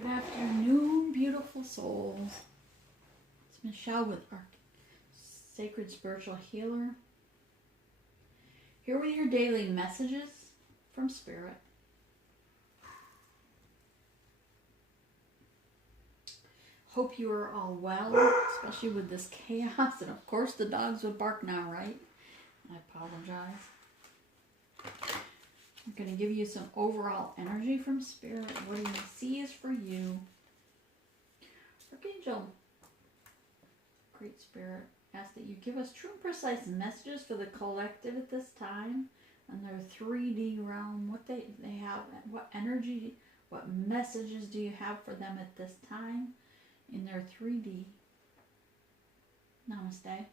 Good afternoon, beautiful souls. It's Michelle with our Sacred Spiritual Healer. Here with your daily messages from Spirit. Hope you are all well, especially with this chaos. And of course the dogs would bark now, right? I apologize. I'm going to give you some overall energy from Spirit. What do you see is for you? Archangel, Great Spirit, ask that you give us true and precise messages for the collective at this time and their 3D realm. What they have, what energy, what messages do you have for them at this time in their 3D? Namaste.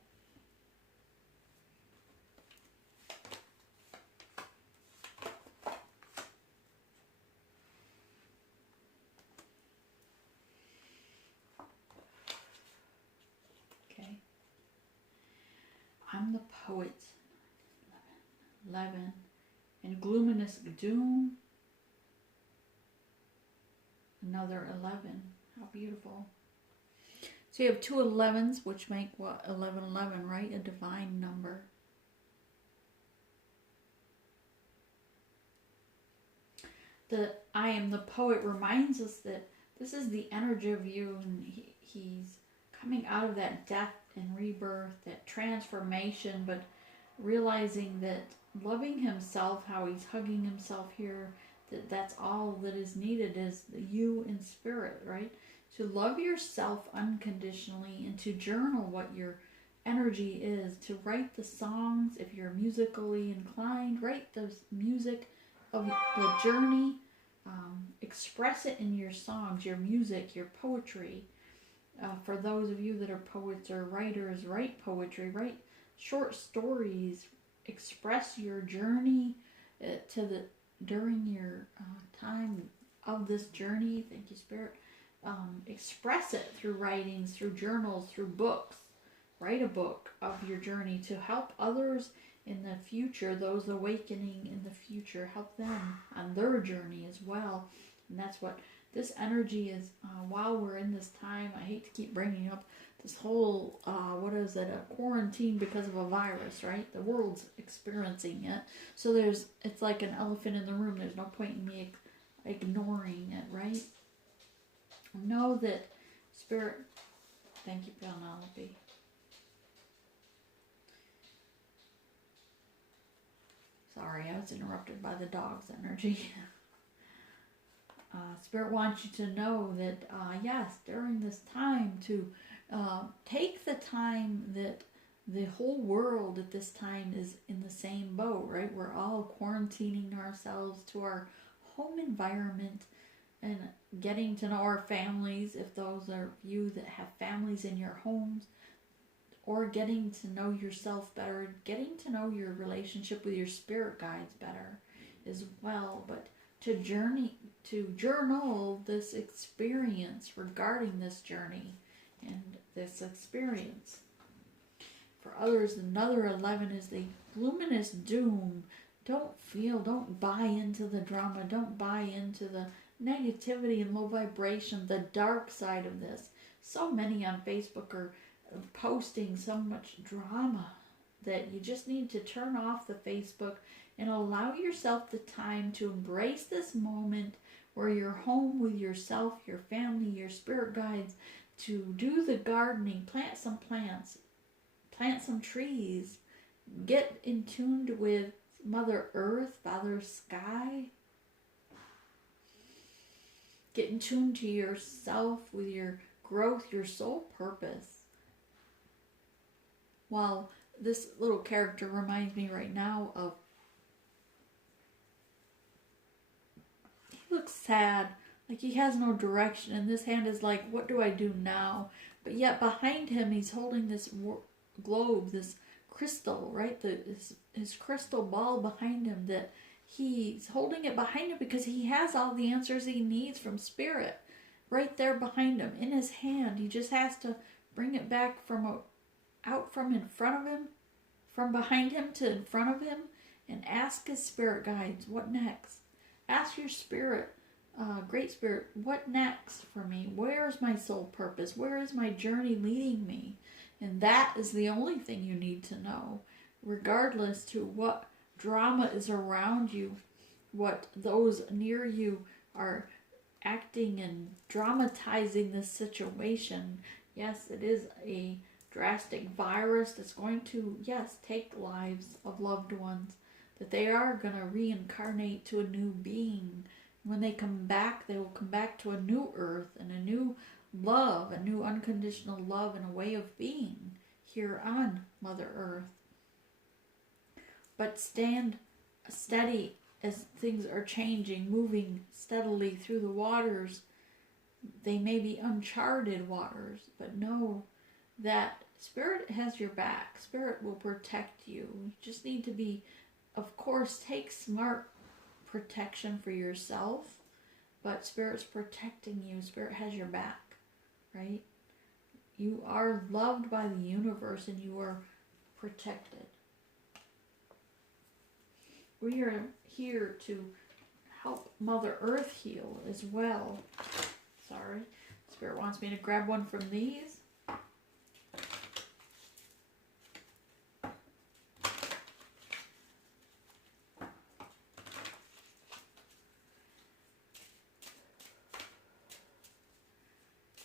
I'm the poet. 11. And gloominous doom. Another 11. How beautiful. So you have two 11s, which make what? 1111, right? A divine number. The I am the poet reminds us that this is the energy of you, and he's coming out of that death and rebirth, that transformation, but realizing that loving himself, how he's hugging himself here, that's all that is needed is you in spirit, right? To love yourself unconditionally and to journal what your energy is, to write the songs, if you're musically inclined, write the music of the journey, express it in your songs, your music, your poetry. For those of you that are poets or writers, write poetry, write short stories, express your journey during your time of this journey. Thank you, Spirit. Express it through writings, through journals, through books. Write a book of your journey to help others in the future, those awakening in the future, help them on their journey as well. And that's what this energy is, while we're in this time. I hate to keep bringing up this whole, a quarantine because of a virus, right? The world's experiencing it. So it's like an elephant in the room. There's no point in me ignoring it, right? Know that Spirit, thank you, Penelope. Sorry, I was interrupted by the dog's energy. Spirit wants you to know that, yes, during this time to take the time that the whole world at this time is in the same boat, right? We're all quarantining ourselves to our home environment and getting to know our families, if those are you that have families in your homes, or getting to know yourself better, getting to know your relationship with your spirit guides better as well, but to journal this experience regarding this journey and this experience. For others, another 11 is the luminous doom. Don't buy into the drama. Don't buy into the negativity and low vibration, the dark side of this. So many on Facebook are posting so much drama that you just need to turn off the Facebook and allow yourself the time to embrace this moment where you're home with yourself, your family, your spirit guides, to do the gardening, plant some plants, plant some trees, get in tuned with Mother Earth, Father Sky. Get in tune to yourself with your growth, your soul purpose. While this little character reminds me right now of, he looks sad, like he has no direction, and this hand is like, what do I do now? But yet behind him he's holding this globe, this crystal, right? His crystal ball behind him, that he's holding it behind him because he has all the answers he needs from Spirit right there behind him in his hand. He just has to bring it back out from in front of him, from behind him to in front of him, and ask his spirit guides, what next? Ask your spirit, Great Spirit, what next for me? Where is my soul purpose? Where is my journey leading me? And that is the only thing you need to know, regardless to what drama is around you, what those near you are acting and dramatizing this situation. Yes, it is a drastic virus that's going to, yes, take lives of loved ones, that they are going to reincarnate to a new being. When they come back, they will come back to a new earth and a new love, a new unconditional love and a way of being here on Mother Earth. But stand steady as things are changing, moving steadily through the waters. They may be uncharted waters, but know that Spirit has your back. Spirit will protect you. You just need to be, of course, take smart protection for yourself, but Spirit's protecting you. Spirit has your back, right? You are loved by the universe and you are protected. We are here to help Mother Earth heal as well. Sorry. Spirit wants me to grab one from these.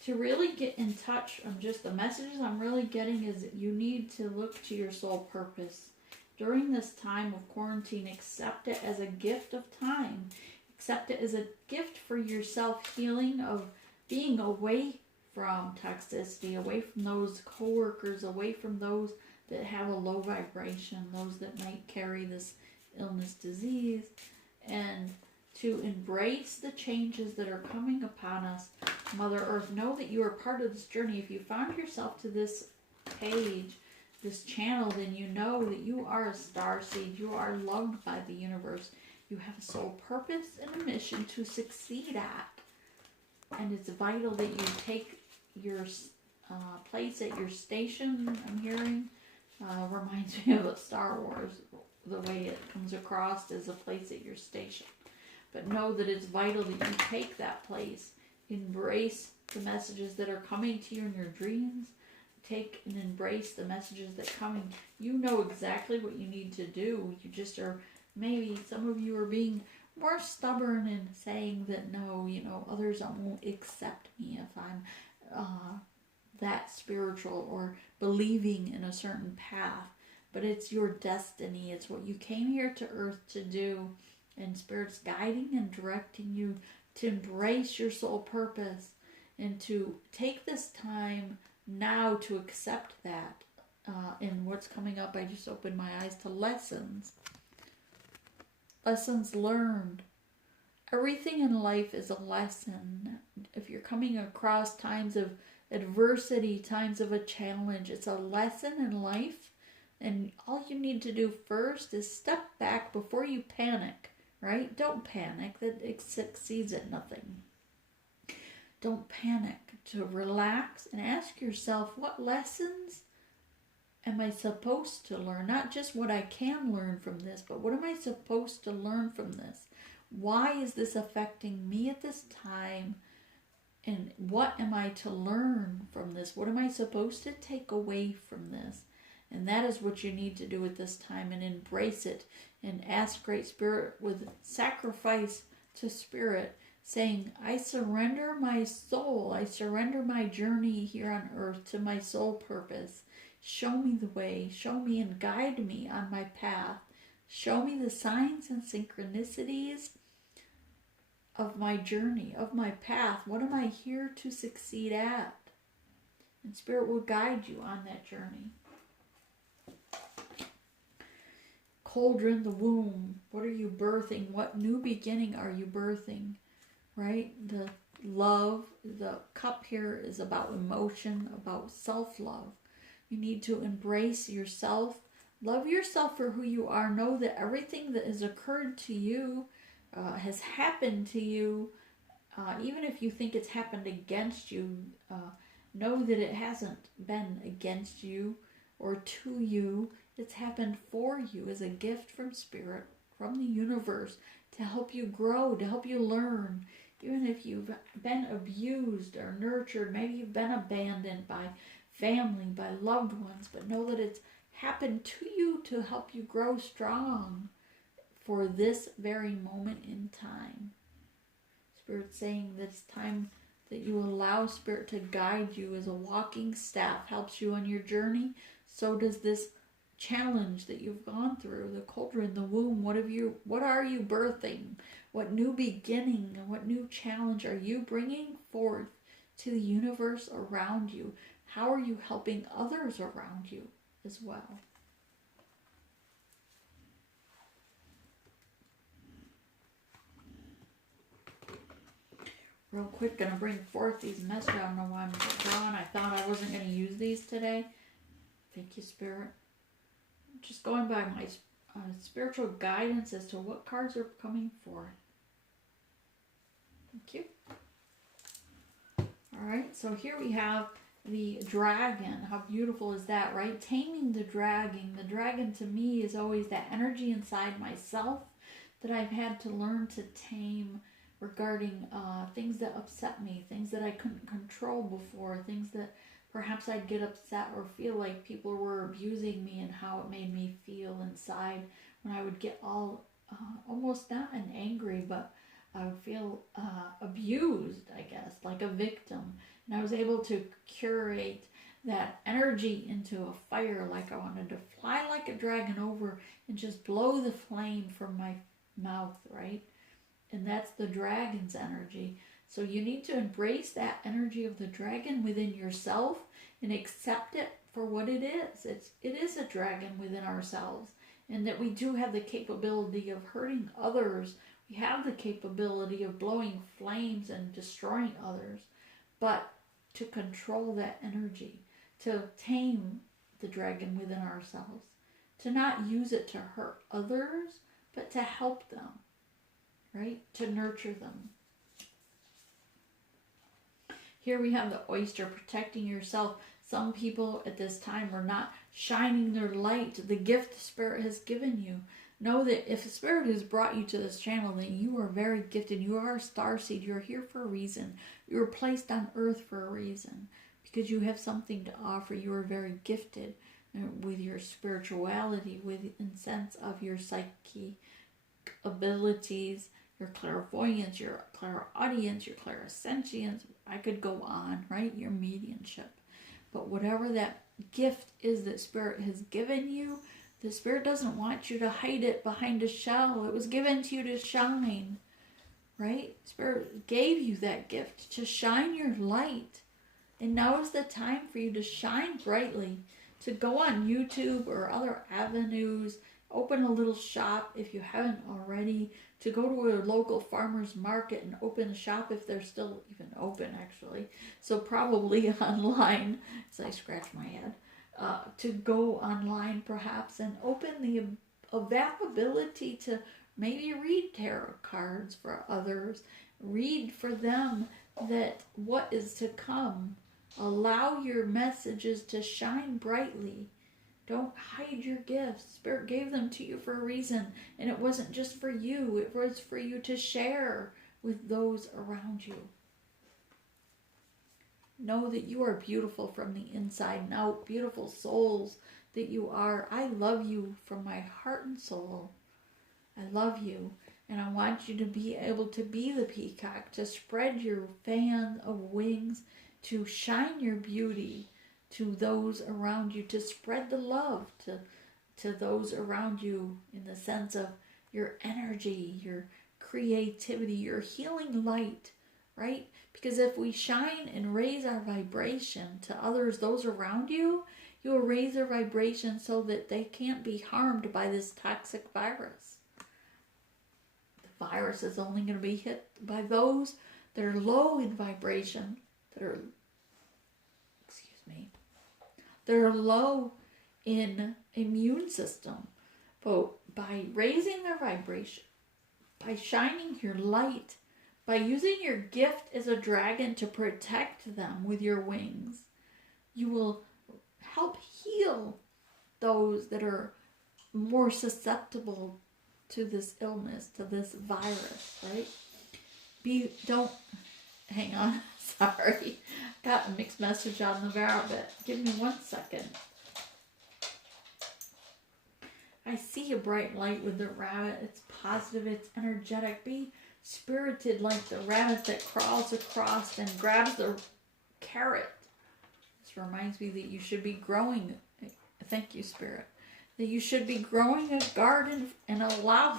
To really get in touch, just the messages I'm really getting is that you need to look to your soul purpose. During this time of quarantine, accept it as a gift of time. Accept it as a gift for your self-healing, of being away from toxicity, away from those coworkers, away from those that have a low vibration, those that might carry this illness, disease, and to embrace the changes that are coming upon us. Mother Earth, know that you are part of this journey. If you found yourself to this page, this channel, then you know that you are a starseed. You are loved by the universe. You have a soul purpose and a mission to succeed at. And it's vital that you take your place at your station. I'm hearing reminds me of Star Wars, the way it comes across as a place at your station. But know that it's vital that you take that place. Embrace the messages that are coming to you in your dreams. Take and embrace the messages that are coming. You know exactly what you need to do. You just are, maybe some of you are being more stubborn and saying that no, others won't accept me if I'm that spiritual or believing in a certain path. But it's your destiny. It's what you came here to Earth to do. And Spirit's guiding and directing you to embrace your soul purpose and to take this time now to accept that. In what's coming up, I just opened my eyes to lessons. Lessons learned. Everything in life is a lesson. If you're coming across times of adversity, times of a challenge, it's a lesson in life. And all you need to do first is step back before you panic, right? Don't panic. That succeeds at nothing. Don't panic. To relax and ask yourself, what lessons am I supposed to learn? Not just what I can learn from this, but what am I supposed to learn from this? Why is this affecting me at this time? And what am I to learn from this? What am I supposed to take away from this? And that is what you need to do at this time, and embrace it and ask Great Spirit with sacrifice to Spirit, saying, I surrender my soul. I surrender my journey here on earth to my soul purpose. Show me the way. Show me and guide me on my path. Show me the signs and synchronicities of my journey, of my path. What am I here to succeed at? And Spirit will guide you on that journey. Cauldron, the womb. What are you birthing? What new beginning are you birthing? Right? The love, the cup here is about emotion, about self-love. You need to embrace yourself. Love yourself for who you are. Know that everything that has occurred to you has happened to you. Even if you think it's happened against you, know that it hasn't been against you or to you. It's happened for you as a gift from Spirit, from the universe, to help you grow, to help you learn. even if you've been abused or nurtured, maybe you've been abandoned by family, by loved ones, but know that it's happened to you to help you grow strong for this very moment in time. Spirit's saying that it's time that you allow Spirit to guide you as a walking staff helps you on your journey. So does this challenge that you've gone through, the cauldron, the womb. What are you birthing? What new beginning and what new challenge are you bringing forth to the universe around you? How are you helping others around you as well? Real quick, gonna bring forth these messages. I don't know why I'm drawing. I thought I wasn't gonna use these today. Thank you, Spirit. Just going by my spiritual guidance as to what cards are coming forth. Thank you. All right, so here we have the dragon. How beautiful is that, right? Taming the dragon. The dragon to me is always that energy inside myself that I've had to learn to tame regarding things that upset me, things that I couldn't control before, things that perhaps I'd get upset or feel like people were abusing me and how it made me feel inside when I would get all almost not an angry, but I would feel abused, I guess, like a victim. And I was able to curate that energy into a fire, like I wanted to fly like a dragon over and just blow the flame from my mouth, right? And that's the dragon's energy. So you need to embrace that energy of the dragon within yourself and accept it for what it is. It is a dragon within ourselves, and that we do have the capability of hurting others. We have the capability of blowing flames and destroying others. But to control that energy, to tame the dragon within ourselves, to not use it to hurt others, but to help them, right? To nurture them. Here we have the oyster, protecting yourself. Some people at this time are not shining their light, the gift Spirit has given you. Know that if Spirit has brought you to this channel, then you are very gifted. You are a starseed. You're here for a reason. You were placed on earth for a reason, because you have something to offer. You are very gifted with your spirituality, with in sense of your psychic abilities, your clairvoyance, your clairaudience, your clairsentience. I could go on, right? Your mediumship. But whatever that gift is that Spirit has given you, the Spirit doesn't want you to hide it behind a shell. It was given to you to shine, right? Spirit gave you that gift to shine your light. And now is the time for you to shine brightly, to go on YouTube or other avenues, open a little shop if you haven't already, to go to a local farmer's market and open a shop if they're still even open, actually. So probably online, as I scratch my head. To go online perhaps and open the availability to maybe read tarot cards for others, read for them that what is to come. Allow your messages to shine brightly. Don't hide your gifts. Spirit gave them to you for a reason, and it wasn't just for you. It was for you to share with those around you. Know that you are beautiful from the inside and out, beautiful souls that you are. I love you from my heart and soul. I love you, and I want you to be able to be the peacock, to spread your fan of wings, to shine your beauty to those around you, to spread the love to those around you in the sense of your energy, your creativity, your healing light, right? Because if we shine and raise our vibration to others, those around you, you will raise their vibration so that they can't be harmed by this toxic virus. The virus is only going to be hit by those that are low in vibration, that are low in immune system. But by raising their vibration, by shining your light, by using your gift as a dragon to protect them with your wings, you will help heal those that are more susceptible to this illness, to this virus, right? Don't, hang on, sorry. Got a mixed message on the rabbit. Give me 1 second. I see a bright light with the rabbit. It's positive, it's energetic. Be spirited like the rabbit that crawls across and grabs the carrot. This reminds me that you should be growing, thank you, Spirit, that you should be growing a garden and allow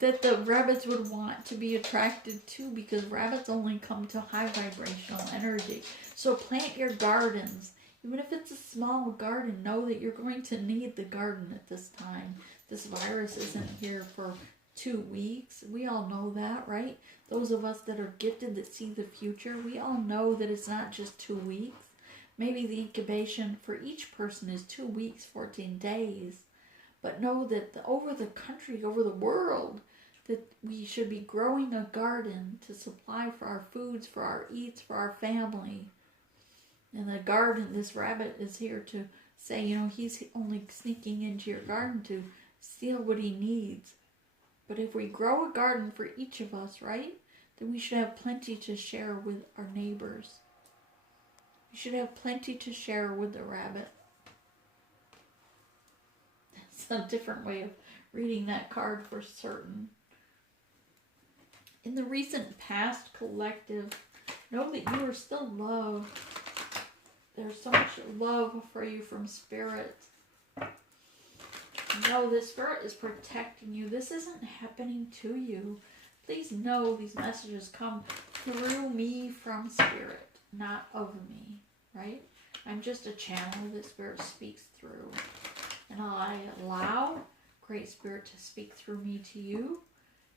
that the rabbits would want to be attracted to, because rabbits only come to high vibrational energy. So plant your gardens. Even if it's a small garden, know that you're going to need the garden at this time. This virus isn't here for 2 weeks. We all know that, right? Those of us that are gifted, that see the future, we all know that it's not just 2 weeks. Maybe the incubation for each person is 2 weeks, 14 days. But know that over the country, over the world, that we should be growing a garden to supply for our foods, for our eats, for our family. And the garden, this rabbit is here to say, he's only sneaking into your garden to steal what he needs. But if we grow a garden for each of us, right, then we should have plenty to share with our neighbors. We should have plenty to share with the rabbit. That's a different way of reading that card for certain. In the recent past, collective, know that you are still loved. There's so much love for you from Spirit. Know that Spirit is protecting you. This isn't happening to you. Please know these messages come through me from Spirit, not of me, right? I'm just a channel that Spirit speaks through. And I allow Great Spirit to speak through me to you,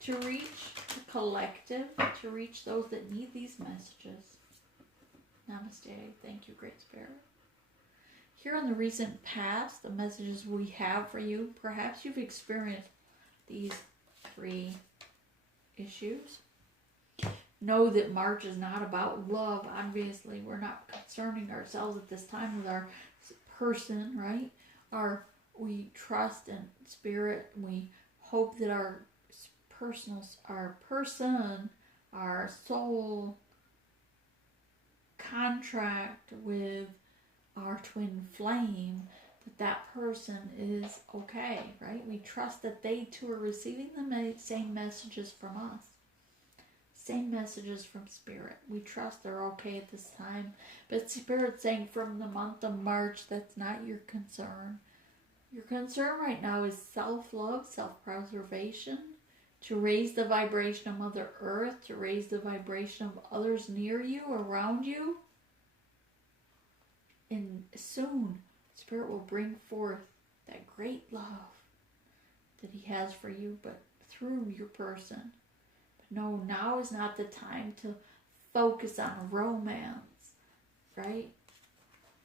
to reach the collective, to reach those that need these messages. Namaste. Thank you, Great Spirit. Here in the recent past, the messages we have for you, perhaps you've experienced these 3 issues. Know that March is not about love. Obviously, we're not concerning ourselves at this time with our person, right? We trust in Spirit. We hope that our person, our soul, contract with our twin flame, that person is okay, right? We trust that they too are receiving the same messages from us, same messages from Spirit. We trust they're okay at this time. But Spirit's saying from the month of March, that's not your concern. Your concern right now is self-love, self-preservation, to raise the vibration of Mother Earth, to raise the vibration of others near you, around you. And soon, Spirit will bring forth that great love that He has for you, but through your person. But no, now is not the time to focus on romance, right?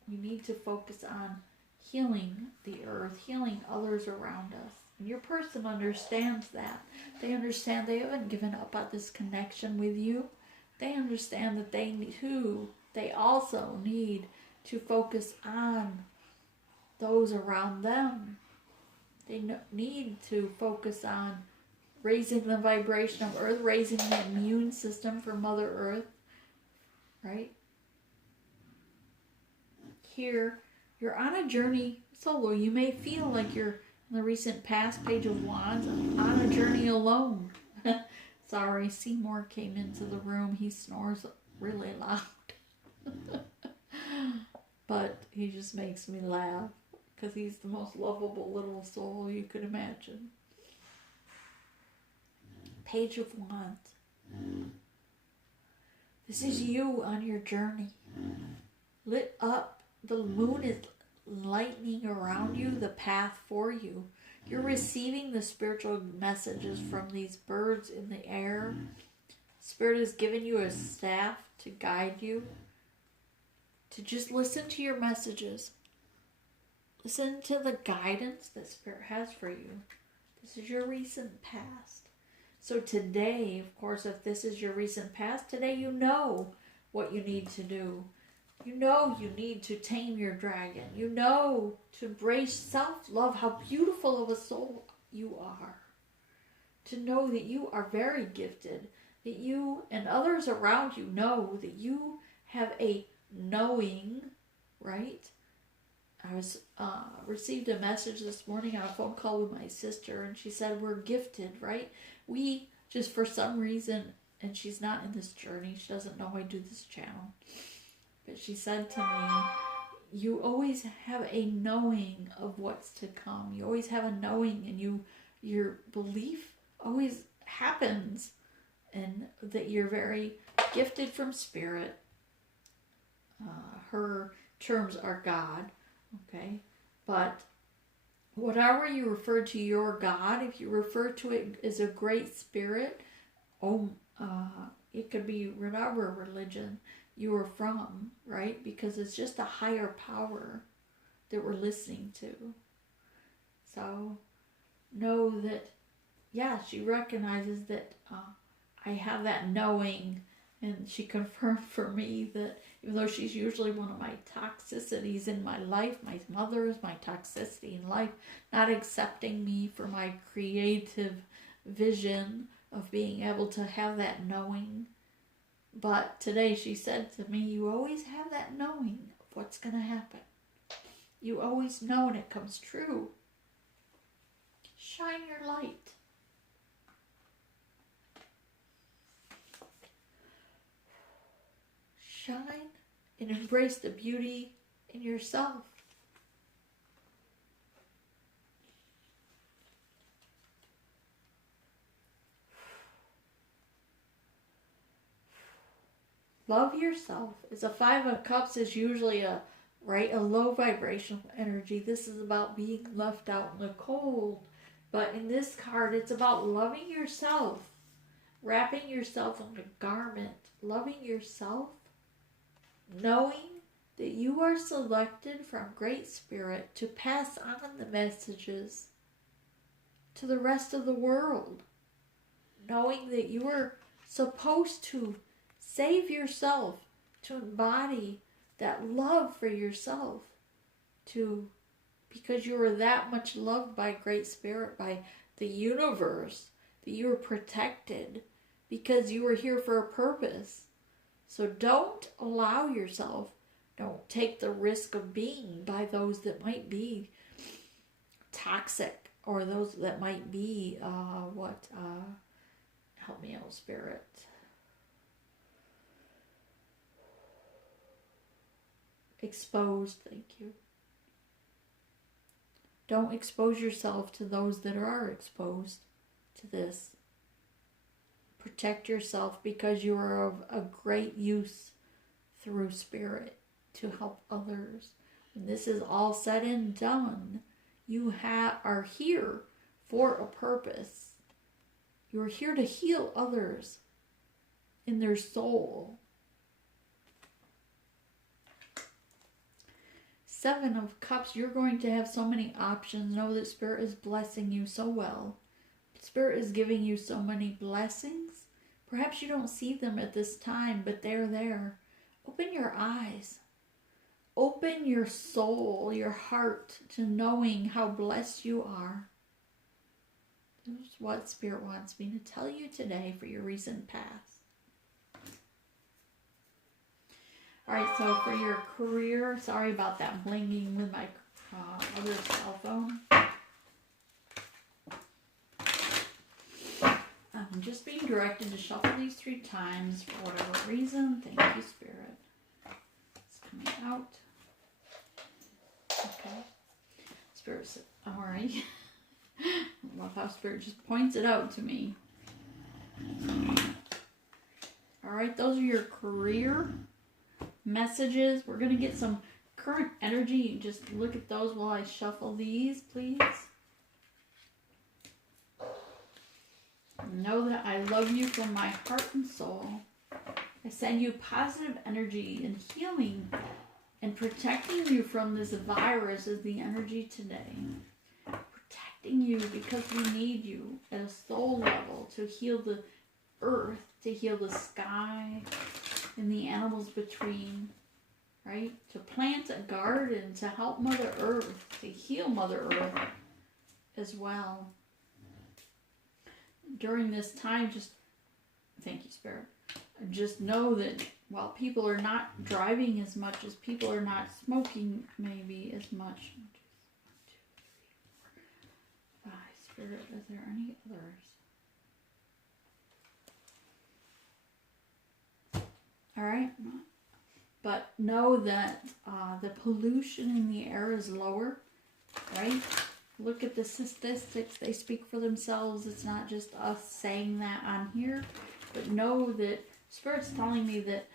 You need to focus on healing the earth, healing others around us. And your person understands that. They understand they haven't given up on this connection with you. They understand that they also need to focus on those around them. They need to focus on raising the vibration of Earth, raising the immune system for Mother Earth, right? Here, you're on a journey solo. You may feel like you're in the recent past, Page of Wands, on a journey alone. Sorry, Seymour came into the room. He snores really loud. But he just makes me laugh because he's the most lovable little soul you could imagine. Page of Wands. This is you on your journey. Lit up. The moon is lightening around you the path for you. You're receiving the spiritual messages from these birds in the air. Spirit has given you a staff to guide you. To just listen to your messages. Listen to the guidance that Spirit has for you. This is your recent past. So today, of course, if this is your recent past, today you know what you need to do. You know you need to tame your dragon. You know to embrace self-love, how beautiful of a soul you are. To know that you are very gifted, that you and others around you know that you have a knowing, right? I was received a message this morning on a phone call with my sister, and she said we're gifted, right? We just, for some reason, and she's not in this journey, she doesn't know I do this channel, but she said to me, you always have a knowing of what's to come. You always have a knowing, and your belief always happens, and that you're very gifted from spirit. Her terms are God, okay? But whatever you refer to your God, if you refer to it as a great spirit, it could be whatever religion you are from, right? Because it's just a higher power that we're listening to. So know that, yeah, she recognizes that I have that knowing, and she confirmed for me that even though she's usually one of my toxicities in my life, my mother is my toxicity in life, not accepting me for my creative vision of being able to have that knowing. But today she said to me, you always have that knowing of what's going to happen. You always know, and it comes true. Shine your light. Shine and embrace the beauty in yourself. Love yourself. As a 5 of Cups is usually a low vibrational energy. This is about being left out in the cold. But in this card, it's about loving yourself. Wrapping yourself in a garment. Loving yourself. Knowing that you are selected from Great Spirit to pass on the messages to the rest of the world. Knowing that you are supposed to save yourself, to embody that love for yourself, because you are that much loved by Great Spirit, by the universe, that you are protected because you are here for a purpose. So don't allow yourself, don't take the risk of being by those that might be toxic, or those that might be, help me out, Spirit. Exposed, thank you. Don't expose yourself to those that are exposed to this. Protect yourself, because you are of a great use through Spirit to help others. When this is all said and done, you are here for a purpose. You are here to heal others in their soul. 7 of Cups, you're going to have so many options. Know that Spirit is blessing you so well. Spirit is giving you so many blessings. Perhaps you don't see them at this time, but they're there. Open your eyes. Open your soul, your heart, to knowing how blessed you are. This is what Spirit wants me to tell you today for your recent past. Alright, so for your career, sorry about that blinging with my other cell phone. I'm just being directed to shuffle these 3 times for whatever reason. Thank you, Spirit. It's coming out. Okay. Spirit said, alright. I love how Spirit just points it out to me. Alright, those are your career messages. We're going to get some current energy. Just look at those while I shuffle these, please. Know that I love you from my heart and soul. I send you positive energy and healing, and protecting you from this virus is the energy today. Protecting you because we need you at a soul level to heal the earth, to heal the sky and the animals between, right? To plant a garden, to help Mother Earth, to heal Mother Earth as well. During this time, just Thank you, Spirit. Just know that while people are not driving as much, as people are not smoking maybe as much. 1, 2, 3, 4, 5. Spirit, is there any others? All right. But know that the pollution in the air is lower, right? Look at the statistics. They speak for themselves. It's not just us saying that on here. But know that Spirit's telling me that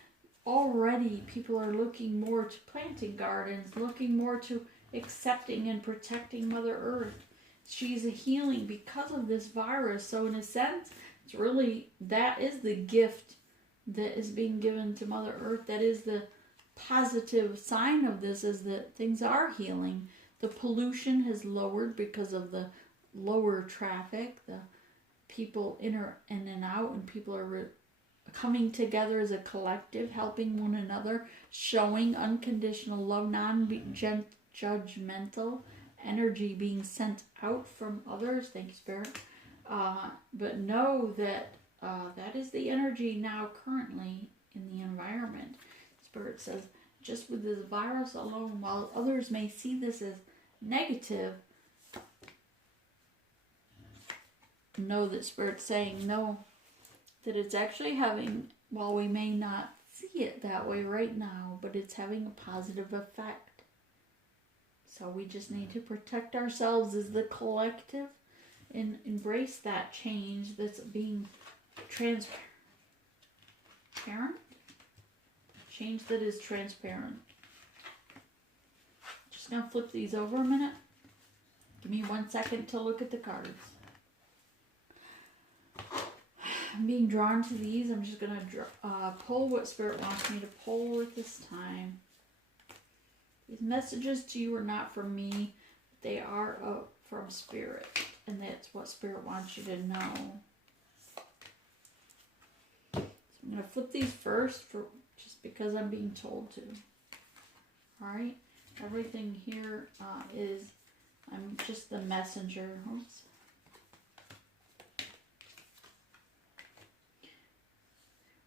already people are looking more to planting gardens, looking more to accepting and protecting Mother Earth. She's a healing because of this virus. So in a sense, it's really, that is the gift that is being given to Mother Earth. That is the positive sign of this, is that things are healing. The pollution has lowered because of the lower traffic. The people in and out, and people are coming together as a collective, helping one another, showing unconditional love, non-judgmental energy being sent out from others. Thank you, Spirit. But know that that is the energy now currently in the environment. Spirit says, just with this virus alone, while others may see this as negative, know that Spirit's saying no, that it's actually having, while we may not see it that way right now, but it's having a positive effect. So we just need to protect ourselves as the collective and embrace that change that's being transparent. Change that is transparent. Just gonna flip these over a minute. Give me 1 second to look at the cards. I'm being drawn to these. I'm just going to pull what Spirit wants me to pull at this time. These messages to you are not from me. They are from Spirit. And that's what Spirit wants you to know. So I'm going to flip these first just because I'm being told to. Alright? Everything here is, I'm just the messenger. Oops.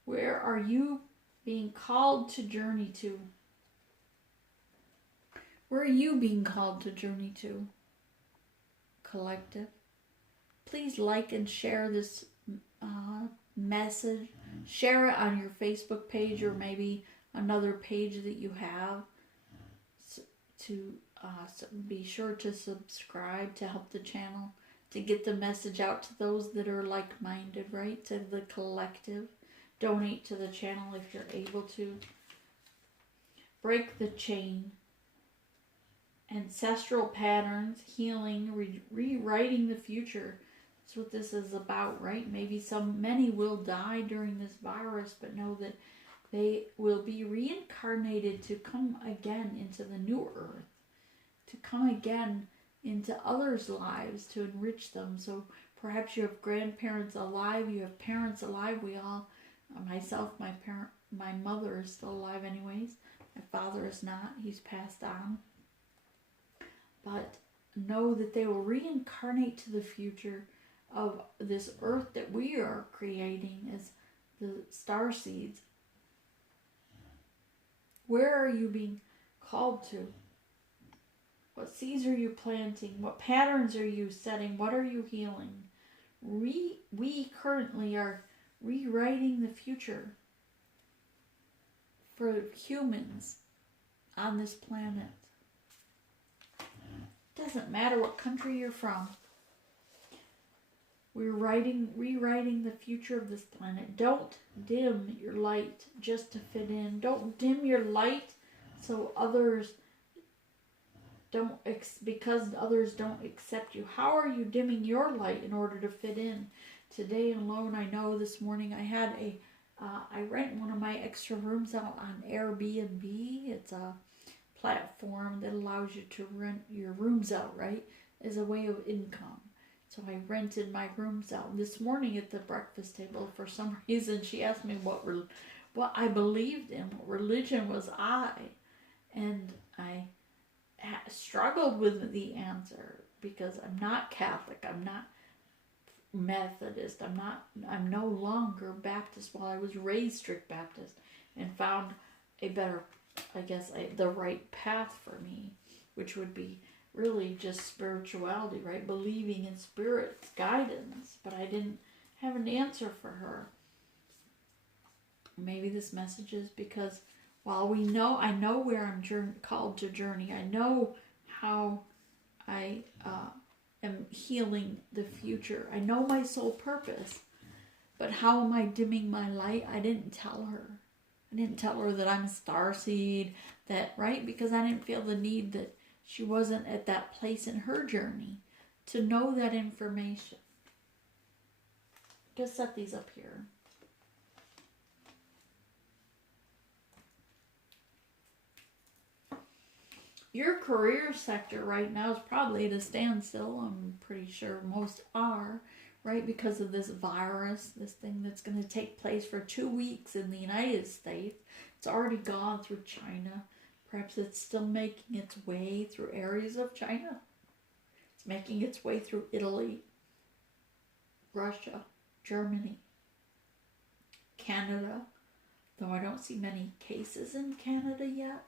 Where are you being called to journey to? Where are you being called to journey to? Collective. Please like and share this message. Share it on your Facebook page or maybe another page that you have. To be sure to subscribe to help the channel, to get the message out to those that are like-minded, right? To the collective. Donate to the channel if you're able to. Break the chain. Ancestral patterns, healing, rewriting the future. That's what this is about, right? Maybe many will die during this virus, but know that they will be reincarnated to come again into the new earth. To come again into others' lives, to enrich them. So perhaps you have grandparents alive, you have parents alive, we all... Myself, my mother is still alive anyways. My father is not. He's passed on. But know that they will reincarnate to the future of this earth that we are creating as the star seeds. Where are you being called to? What seeds are you planting? What patterns are you setting? What are you healing? We currently are rewriting the future for humans on this planet. Doesn't matter what country you're from. We're rewriting the future of this planet. Don't dim your light just to fit in. Don't dim your light so others don't, because others don't accept you. How are you dimming your light in order to fit in? Today alone, I know this morning I had I rent one of my extra rooms out on Airbnb. It's a platform that allows you to rent your rooms out, right? As a way of income. So I rented my rooms out. This morning at the breakfast table, for some reason, she asked me what I believed in, what religion was I. And I struggled with the answer because I'm not Catholic. I'm not Methodist. I'm no longer Baptist. While I was raised strict Baptist and found a better, I guess, the right path for me, which would be really just spirituality, right? Believing in Spirit's guidance. But I didn't have an answer for her. Maybe this message is because while I know where I'm called to journey. I know how I am healing the future. I know my soul purpose. But how am I dimming my light? I didn't tell her. I didn't tell her that I'm a starseed, right? Because I didn't feel the need that she wasn't at that place in her journey to know that information. Just set these up here. Your career sector right now is probably at a standstill. I'm pretty sure most are, right? Because of this virus, this thing that's going to take place for 2 weeks in the United States. It's already gone through China. Perhaps it's still making its way through areas of China. It's making its way through Italy, Russia, Germany, Canada, though I don't see many cases in Canada yet,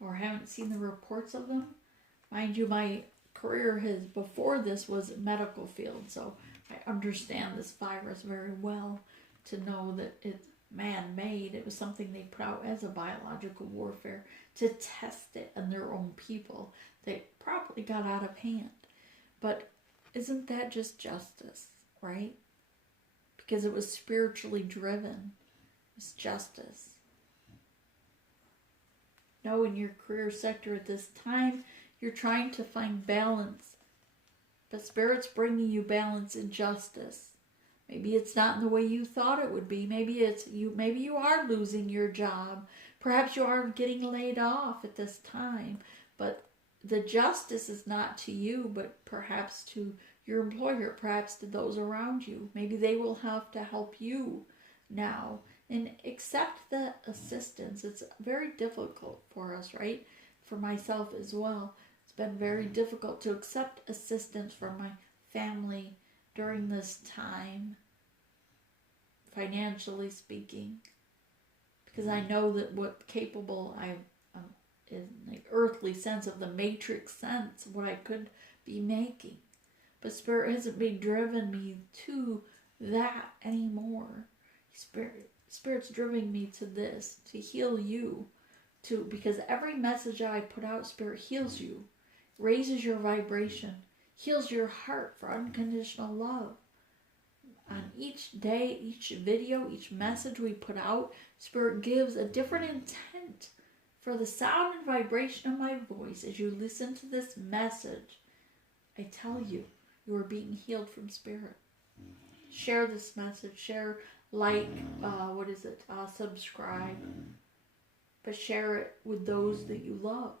or haven't seen the reports of them. Mind you, my career before this was medical field, so I understand this virus very well to know that it's man-made. It was something they put out as a biological warfare to test it on their own people. They probably got out of hand. But isn't that just justice, right? Because it was spiritually driven. It's justice. No, in your career sector at this time, you're trying to find balance. But Spirit's bringing you balance and justice. Maybe it's not in the way you thought it would be. Maybe you are losing your job. Perhaps you are getting laid off at this time. But the justice is not to you, but perhaps to your employer, perhaps to those around you. Maybe they will have to help you now. And accept the assistance. It's very difficult for us, right? For myself as well. It's been very difficult to accept assistance from my family during this time, financially speaking. Because I know that what capable I am in the earthly sense of the matrix sense, what I could be making. But Spirit hasn't been driven me to that anymore. Spirit's driving me to this, to heal you, because every message I put out, Spirit heals you, raises your vibration, heals your heart for unconditional love. On each day, each video, each message we put out, Spirit gives a different intent for the sound and vibration of my voice. As you listen to this message, I tell you, you are being healed from Spirit. Share this message, subscribe, but share it with those that you love,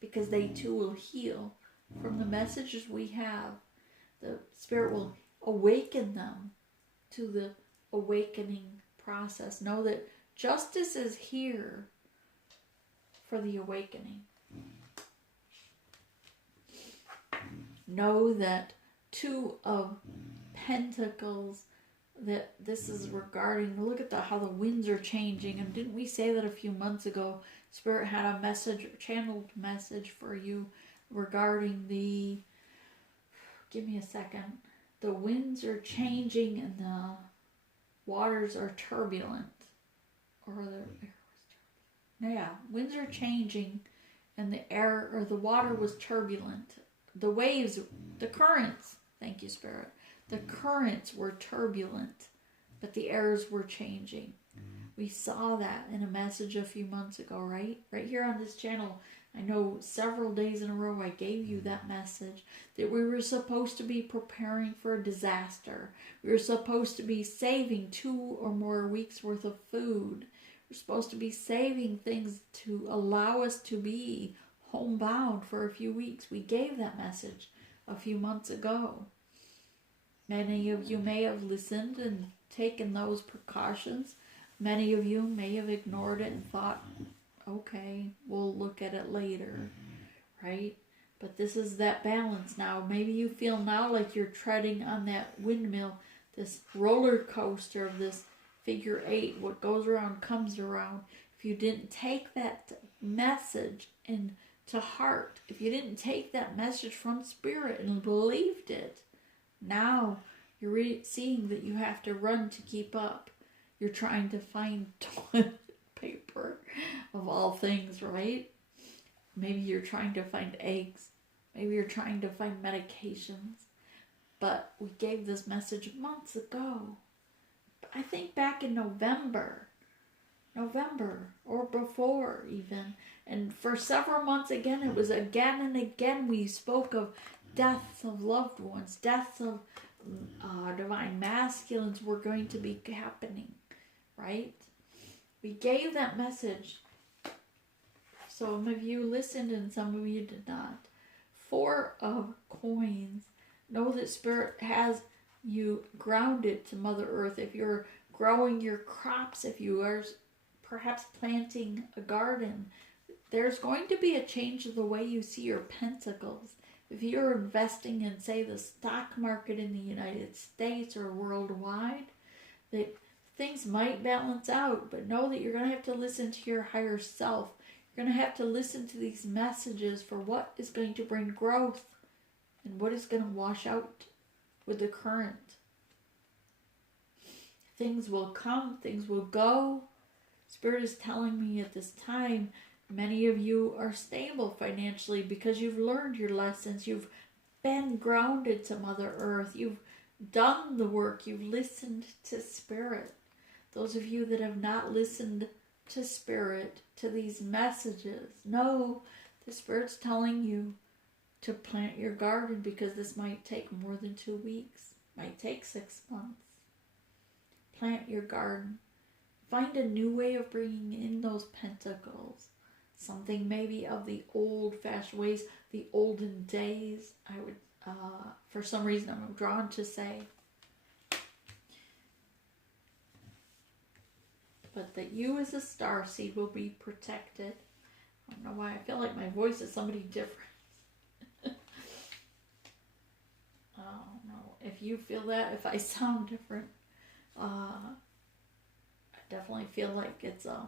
because they too will heal from the messages we have. The Spirit will awaken them to the awakening process. Know that justice is here for the awakening. Know that 2 of Pentacles, that this is regarding, look at how the winds are changing. And didn't we say that a few months ago, Spirit had a message, channeled message for you regarding give me a second, the winds are changing and the waters are turbulent. Winds are changing and the water was turbulent. The waves, the currents, thank you, Spirit. The currents were turbulent, but the airs were changing. We saw that in a message a few months ago, right? Right here on this channel, I know several days in a row I gave you that message that we were supposed to be preparing for a disaster. We were supposed to be saving 2 or more weeks worth of food. We're supposed to be saving things to allow us to be homebound for a few weeks. We gave that message a few months ago. Many of you may have listened and taken those precautions. Many of you may have ignored it and thought, okay, we'll look at it later, right? But this is that balance now. Maybe you feel now like you're treading on that windmill, this roller coaster of this figure 8. What goes around comes around. If you didn't take that message to heart, if you didn't take that message from Spirit and believed it, now you're seeing that you have to run to keep up. You're trying to find toilet paper, of all things, right? Maybe you're trying to find eggs. Maybe you're trying to find medications. But we gave this message months ago. I think back in November or before even. And for several months again, it was again and again we spoke of deaths of loved ones, deaths of divine masculines were going to be happening, right? We gave that message. Some of you listened and some of you did not. 4 of coins. Know that Spirit has you grounded to Mother Earth. If you're growing your crops, if you are perhaps planting a garden, there's going to be a change of the way you see your pentacles. If you're investing in, say, the stock market in the United States or worldwide, that things might balance out, but know that you're going to have to listen to your higher self. You're going to have to listen to these messages for what is going to bring growth and what is going to wash out with the current. Things will come, things will go. Spirit is telling me at this time, many of you are stable financially because you've learned your lessons. You've been grounded to Mother Earth. You've done the work. You've listened to Spirit. Those of you that have not listened to Spirit, to these messages, know the Spirit's telling you to plant your garden because this might take more than 2 weeks. Might take 6 months. Plant your garden. Find a new way of bringing in those pentacles. Something maybe of the old-fashioned ways, the olden days. I would, for some reason, I'm drawn to say. But that you as a starseed will be protected. I don't know why I feel like my voice is somebody different. Oh no, if you feel that, if I sound different, I definitely feel like it's no,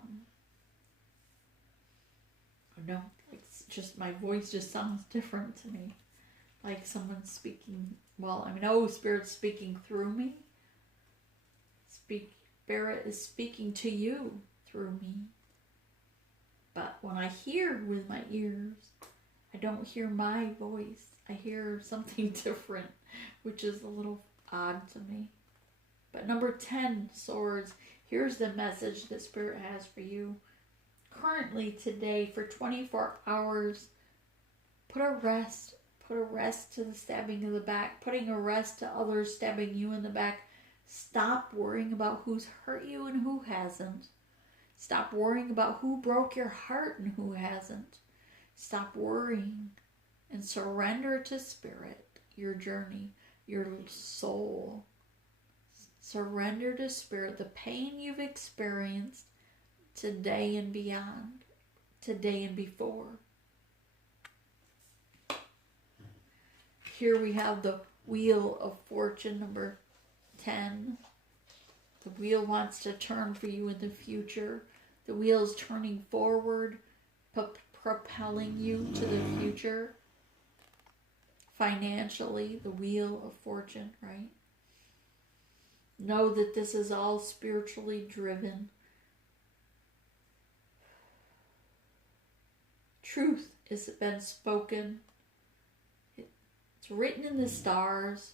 like it's just my voice just sounds different to me, like someone's speaking. Well, I mean, oh, Spirit's speaking through me. Spirit is speaking to you through me. But when I hear with my ears, I don't hear my voice. I hear something different, which is a little odd to me. But number 10, swords. Here's the message that Spirit has for you. Currently, today, for 24 hours, put a rest to the stabbing of the back, putting a rest to others stabbing you in the back. Stop worrying about who's hurt you and who hasn't. Stop worrying about who broke your heart and who hasn't. Stop worrying and surrender to Spirit, your journey, your soul. Surrender to Spirit the pain you've experienced today and beyond, today and before. Here we have the Wheel of Fortune, number 10. The wheel wants to turn for you in the future. The wheel is turning forward, propelling you to the future. Financially, the Wheel of Fortune, right? Know that this is all spiritually driven. Truth has been spoken. It's written in the stars.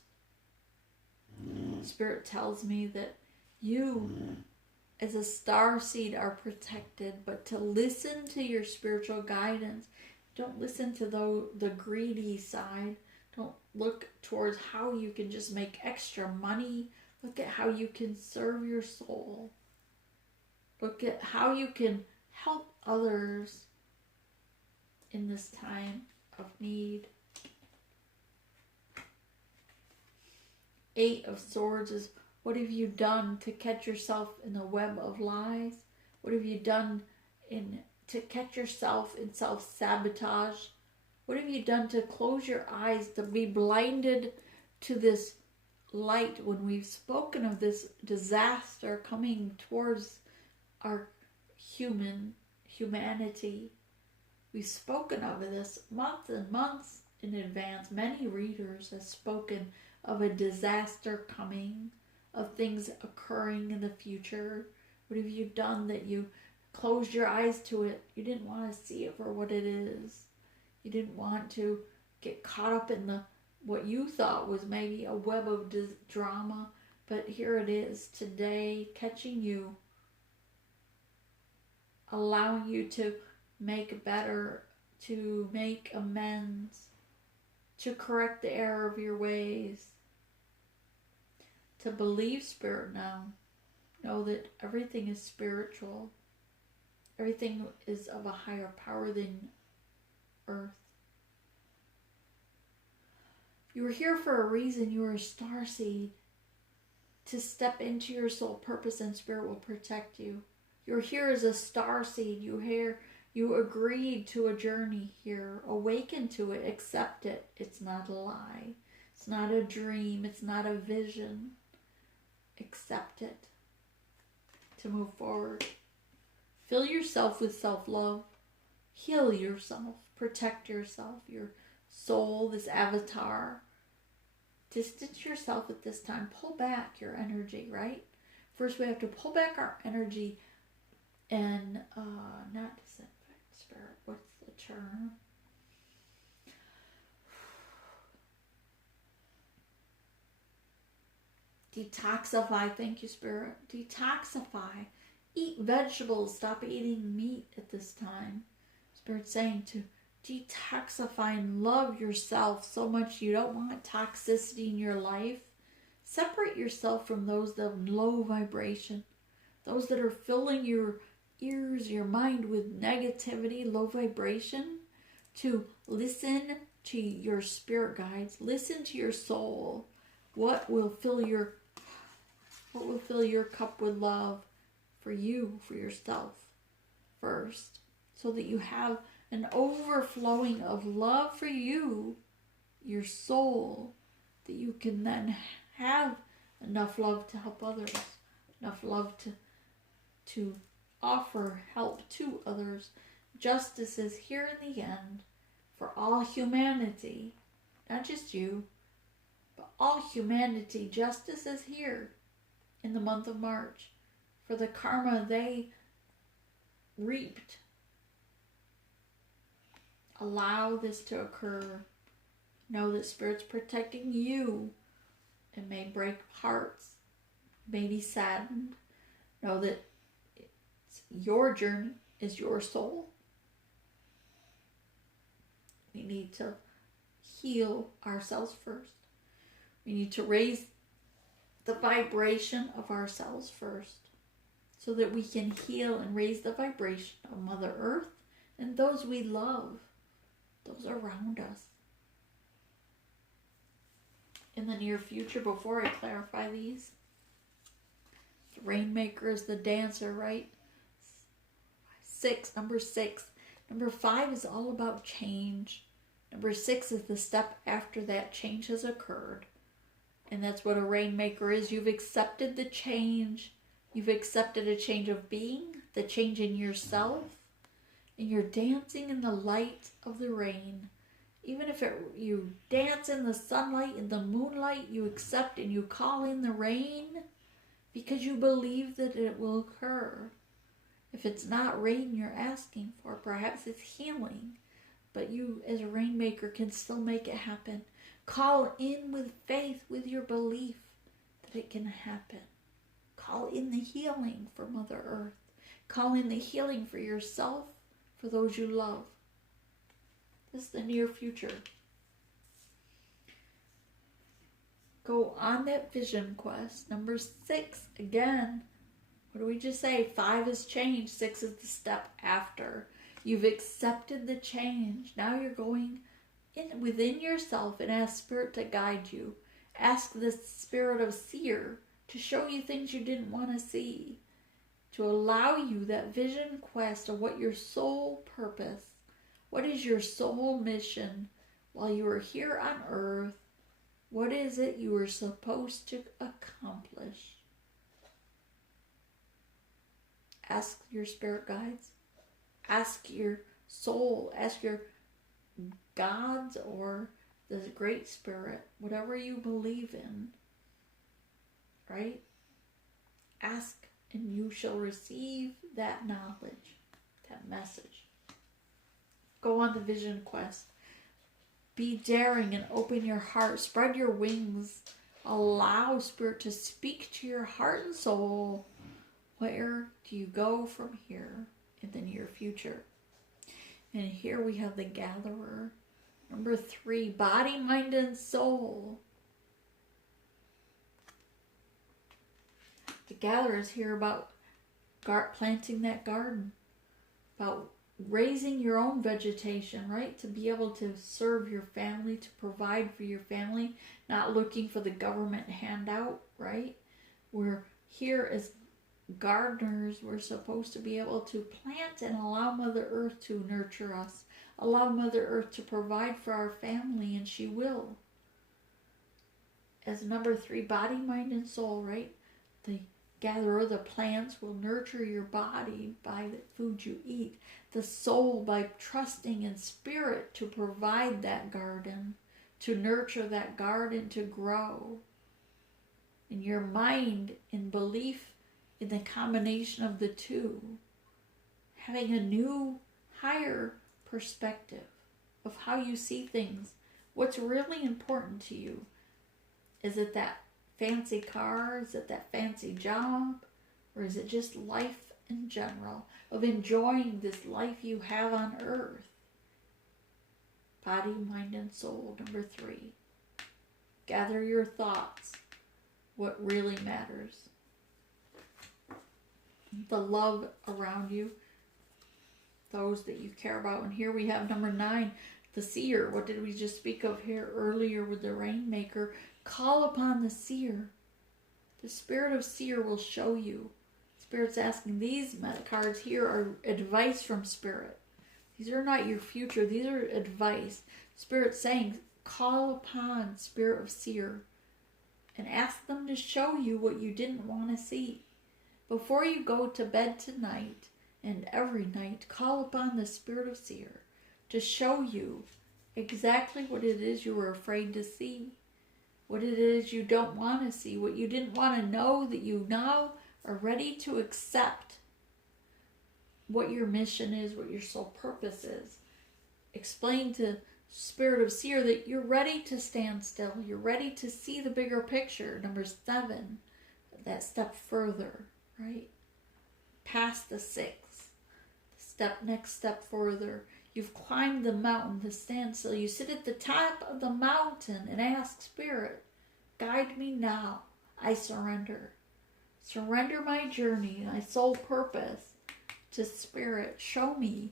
Spirit tells me that you, as a starseed, are protected, but to listen to your spiritual guidance. Don't listen to the greedy side. Don't look towards how you can just make extra money. Look at how you can serve your soul. Look at how you can help others in this time of need. 8 of Swords is, what have you done to catch yourself in the web of lies? What have you done to catch yourself in self-sabotage? What have you done to close your eyes, to be blinded to this light when we've spoken of this disaster coming towards our humanity? We've spoken of this months and months in advance. Many readers have spoken of a disaster coming, of things occurring in the future. What have you done that you closed your eyes to it? You didn't want to see it for what it is. You didn't want to get caught up in what you thought was maybe a web of drama, but here it is today, catching you, allowing you to make better, to make amends, to correct the error of your ways, to believe Spirit now. Know that everything is spiritual. Everything is of a higher power than earth. You were here for a reason. You were a star seed to step into your soul purpose, and Spirit will protect you. You're here as a star seed. You agreed to a journey here. Awaken to it. Accept it. It's not a lie. It's not a dream. It's not a vision. Accept it. To move forward. Fill yourself with self-love. Heal yourself. Protect yourself. Your soul, this avatar. Distance yourself at this time. Pull back your energy, right? First we have to pull back our energy and not disinfect, Spirit. What's the term? Detoxify. Thank you, Spirit. Detoxify. Eat vegetables. Stop eating meat at this time. Spirit's saying to detoxify and love yourself so much you don't want toxicity in your life. Separate yourself from those that have low vibration. Those that are filling your ears, your mind with negativity, low vibration. To listen to your spirit guides. Listen to your soul. What will fill your cup with love for you, for yourself first, so that you have an overflowing of love for you, your soul, that you can then have enough love to help others, enough love to offer help to others. Justice is here in the end for all humanity, not just you, but all humanity. Justice is here in the month of March for the karma they reaped. Allow this to occur. Know that Spirit's protecting you. It may break hearts, may be saddened. Know that it's your journey is your soul. We need to heal ourselves first. We need to raise the vibration of ourselves first, so that we can heal and raise the vibration of Mother Earth and those we love, those around us. In the near future, before I clarify these, the Rainmaker is the dancer, right? Number 6. Number 5 is all about change. Number 6 is the step after that change has occurred. And that's what a Rainmaker is. You've accepted the change. You've accepted a change of being, the change in yourself. And you're dancing in the light of the rain. Even if you dance in the sunlight, in the moonlight, you accept and you call in the rain because you believe that it will occur. If it's not rain you're asking for, perhaps it's healing. But you, as a Rainmaker, can still make it happen. Call in with faith, with your belief that it can happen. Call in the healing for Mother Earth. Call in the healing for yourself, for those you love. This is the near future. Go on that vision quest. Number 6, again. What do we just say? 5 is change. 6 is the step after. You've accepted the change. Now you're going within yourself and ask Spirit to guide you. Ask the Spirit of Seer to show you things you didn't want to see. To allow you that vision quest of what your soul purpose, What is your soul mission while you are here on earth? What is it you are supposed to accomplish? Ask your spirit guides. Ask your soul. Ask your gods or the great spirit, whatever you believe in, right? Ask and you shall receive that knowledge, that message. Go on the vision quest. Be daring and open your heart. Spread your wings. Allow Spirit to speak to your heart and soul. Where do you go from here in the near future? And here we have the Gatherer. Number 3, body, mind, and soul. The Gatherer is here about planting that garden, about raising your own vegetation, right? To be able to serve your family, to provide for your family, not looking for the government handout, right? We're here as gardeners. We're supposed to be able to plant and allow Mother Earth to nurture us, allow Mother Earth to provide for our family, and she will. As number 3, body, mind, and soul, right? The Gatherer, the plants will nurture your body by the food you eat. The soul by trusting in Spirit to provide that garden, to nurture that garden to grow. And your mind in belief in the combination of the two, having a new, higher perspective of how you see things. What's really important to you? Is it that fancy car? Is it that fancy job? Or is it just life in general, of enjoying this life you have on earth? Body, mind, and soul, number 3. Gather your thoughts. What really matters. The love around you. Those that you care about. And here we have number 9, the seer. What did we just speak of here earlier with the rainmaker? Call upon the seer. The spirit of seer will show you. Spirit's asking, these cards here are advice from Spirit. These are not your future. These are advice. Spirit's saying, call upon Spirit of seer and ask them to show you what you didn't want to see. Before you go to bed tonight and every night, call upon the Spirit of seer to show you exactly what it is you were afraid to see, what it is you don't want to see, what you didn't want to know that you now are ready to accept, what your mission is, what your soul purpose is. Explain to Spirit of seer that you're ready to stand still. You're ready to see the bigger picture. Number 7, that step further, right? Past the 6. Next step further. You've climbed the mountain, the standstill. You sit at the top of the mountain and ask Spirit, guide me now. I surrender. Surrender my journey, my soul purpose to Spirit. Show me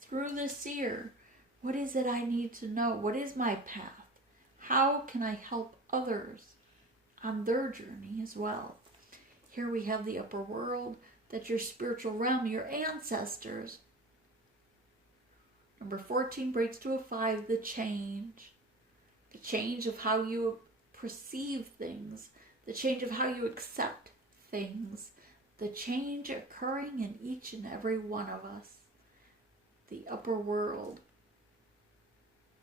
through the seer, what is it I need to know? What is my path? How can I help others on their journey as well? Here we have the upper world, that's your spiritual realm, your ancestors. Number 14 breaks to a 5, the change. The change of how you perceive things. The change of how you accept things. The change occurring in each and every one of us. The upper world.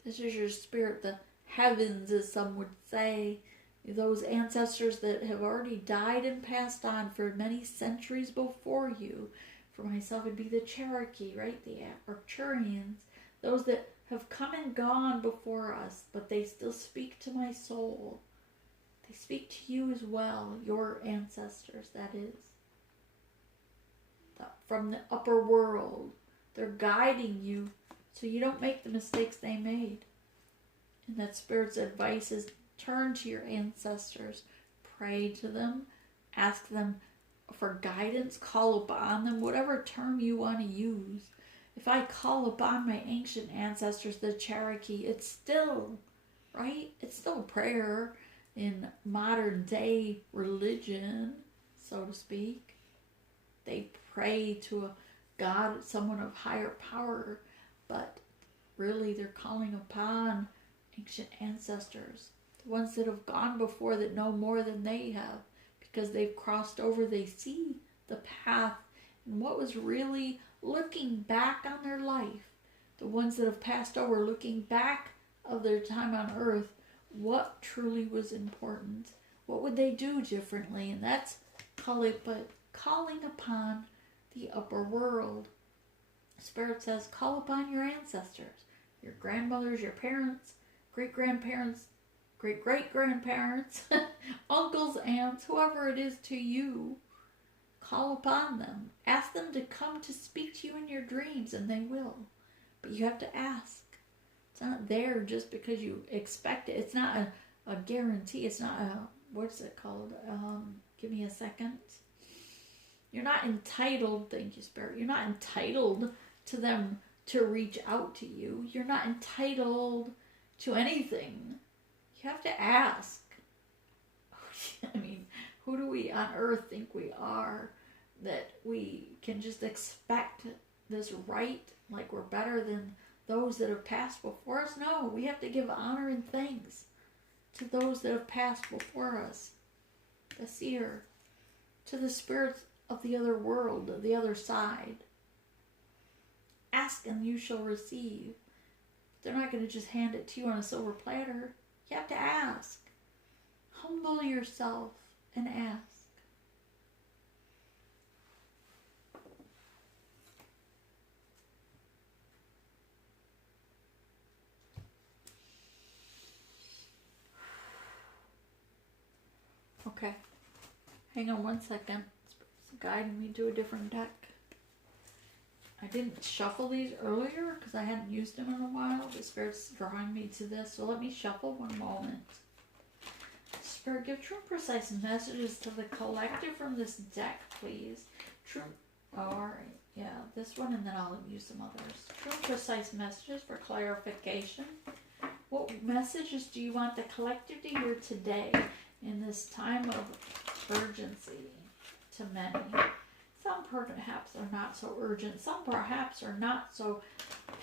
This is your spirit, the heavens, as some would say. Those ancestors that have already died and passed on for many centuries before you. For myself, it'd be the Cherokee, right? The Arcturians. Those that have come and gone before us, but they still speak to my soul. They speak to you as well, your ancestors, that is. From the upper world. They're guiding you so you don't make the mistakes they made. And that Spirit's advice is turn to your ancestors. Pray to them. Ask them for guidance. Call upon them. Whatever term you want to use. If I call upon my ancient ancestors, the Cherokee, it's still, right? It's still prayer in modern day religion, so to speak. They pray to a God, someone of higher power, but really they're calling upon ancient ancestors, the ones that have gone before, that know more than they have, because they've crossed over. They see the path and what was really, looking back on their life, the ones that have passed over, looking back of their time on earth, what truly was important, what would they do differently. And that's calling upon the upper world. Spirit says, call upon your ancestors, your grandmothers, your parents, great-grandparents, great-great-grandparents, uncles, aunts, whoever it is to you. Call upon them. Ask them to come to speak to you in your dreams, and they will. But you have to ask. It's not there just because you expect it. It's not a guarantee. It's not a, what's it called? Give me a second. You're not entitled, thank you, Spirit. You're not entitled to them to reach out to you. You're not entitled to anything. You have to ask. I mean, who do we on earth think we are that we can just expect this right, like we're better than those that have passed before us? No, we have to give honor and thanks to those that have passed before us. The seer, to the spirits of the other world, the other side. Ask and you shall receive. They're not going to just hand it to you on a silver platter. You have to ask. Humble yourself and ask. Okay. Hang on one second. It's guiding me to a different deck. I didn't shuffle these earlier because I hadn't used them in a while. The Spirit's drawing me to this, so let me shuffle one moment. Spirit, give true and precise messages to the collective from this deck, please. True. Oh, alright. Yeah, this one, and then I'll use some others. True and precise messages for clarification. What messages do you want the collective to hear today in this time of urgency to many? Some perhaps are not so urgent. Some perhaps are not so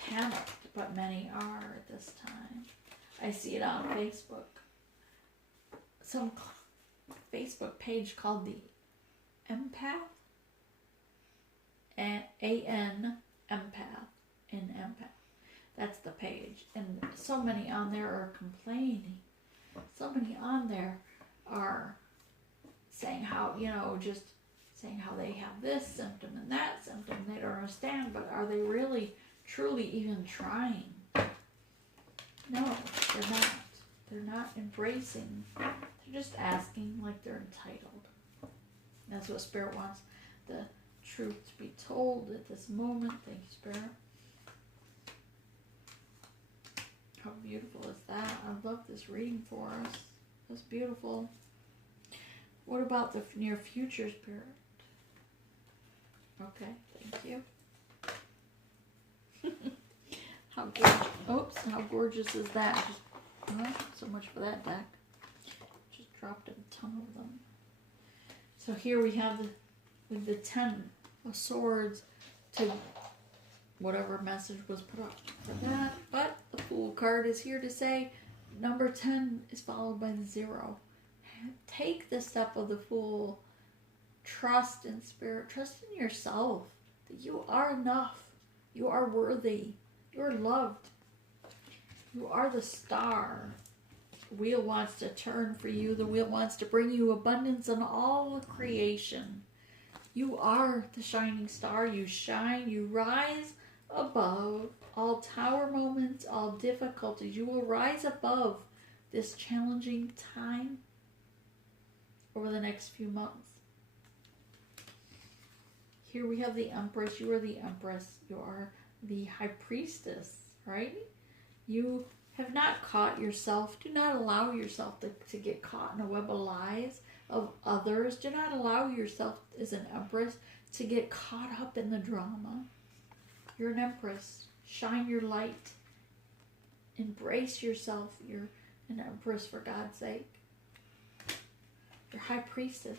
panicked, but many are at this time. I see it on Facebook. Some Facebook page called the Empath. A-N Empath. In Empath. That's the page. And so many on there are complaining. So many on there are saying how, just saying how they have this symptom and that symptom. They don't understand, but are they really, truly even trying? No, they're not. They're not embracing. They're just asking like they're entitled. That's what Spirit wants the truth to be told at this moment. Thank you, Spirit. How beautiful is that? I love this reading for us. That's beautiful. What about the near future, Spirit? Okay, thank you. How gorgeous! Oops, how gorgeous is that? So much for that deck. Just dropped a ton of them. So here we have the 10 of Swords to whatever message was put up for that. But the Fool card is here to say number 10 is followed by the 0. Take the step of the Fool. Trust in Spirit. Trust in yourself. That you are enough. You are worthy. You are loved. You are the star. The wheel wants to turn for you. The wheel wants to bring you abundance in all of creation. You are the shining star. You shine. You rise above all tower moments, all difficulties. You will rise above this challenging time over the next few months. Here we have the Empress. You are the Empress. You are the High Priestess, right? You have not caught yourself. Do not allow yourself to get caught in a web of lies of others. Do not allow yourself as an Empress to get caught up in the drama. You're an Empress. Shine your light. Embrace yourself. You're an Empress, for God's sake. You're High Priestess.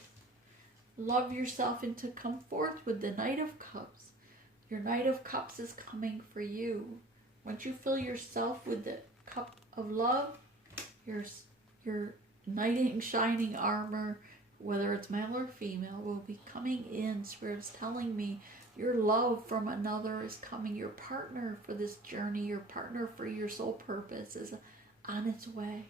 Love yourself and to come forth with the Knight of Cups. Your Knight of Cups is coming for you. Once you fill yourself with the cup of love, your knight in shining armor, whether it's male or female, will be coming in. Spirit's telling me your love from another is coming. Your partner for this journey, your partner for your soul purpose is on its way.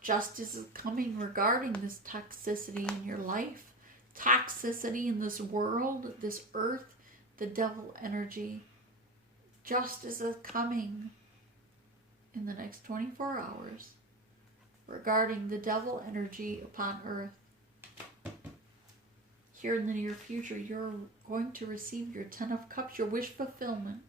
Justice is coming regarding this toxicity in your life, toxicity in this world, this earth, the devil energy. Justice is coming in the next 24 hours regarding the devil energy upon earth. Here in the near future, you're going to receive your 10 of Cups, your wish fulfillment,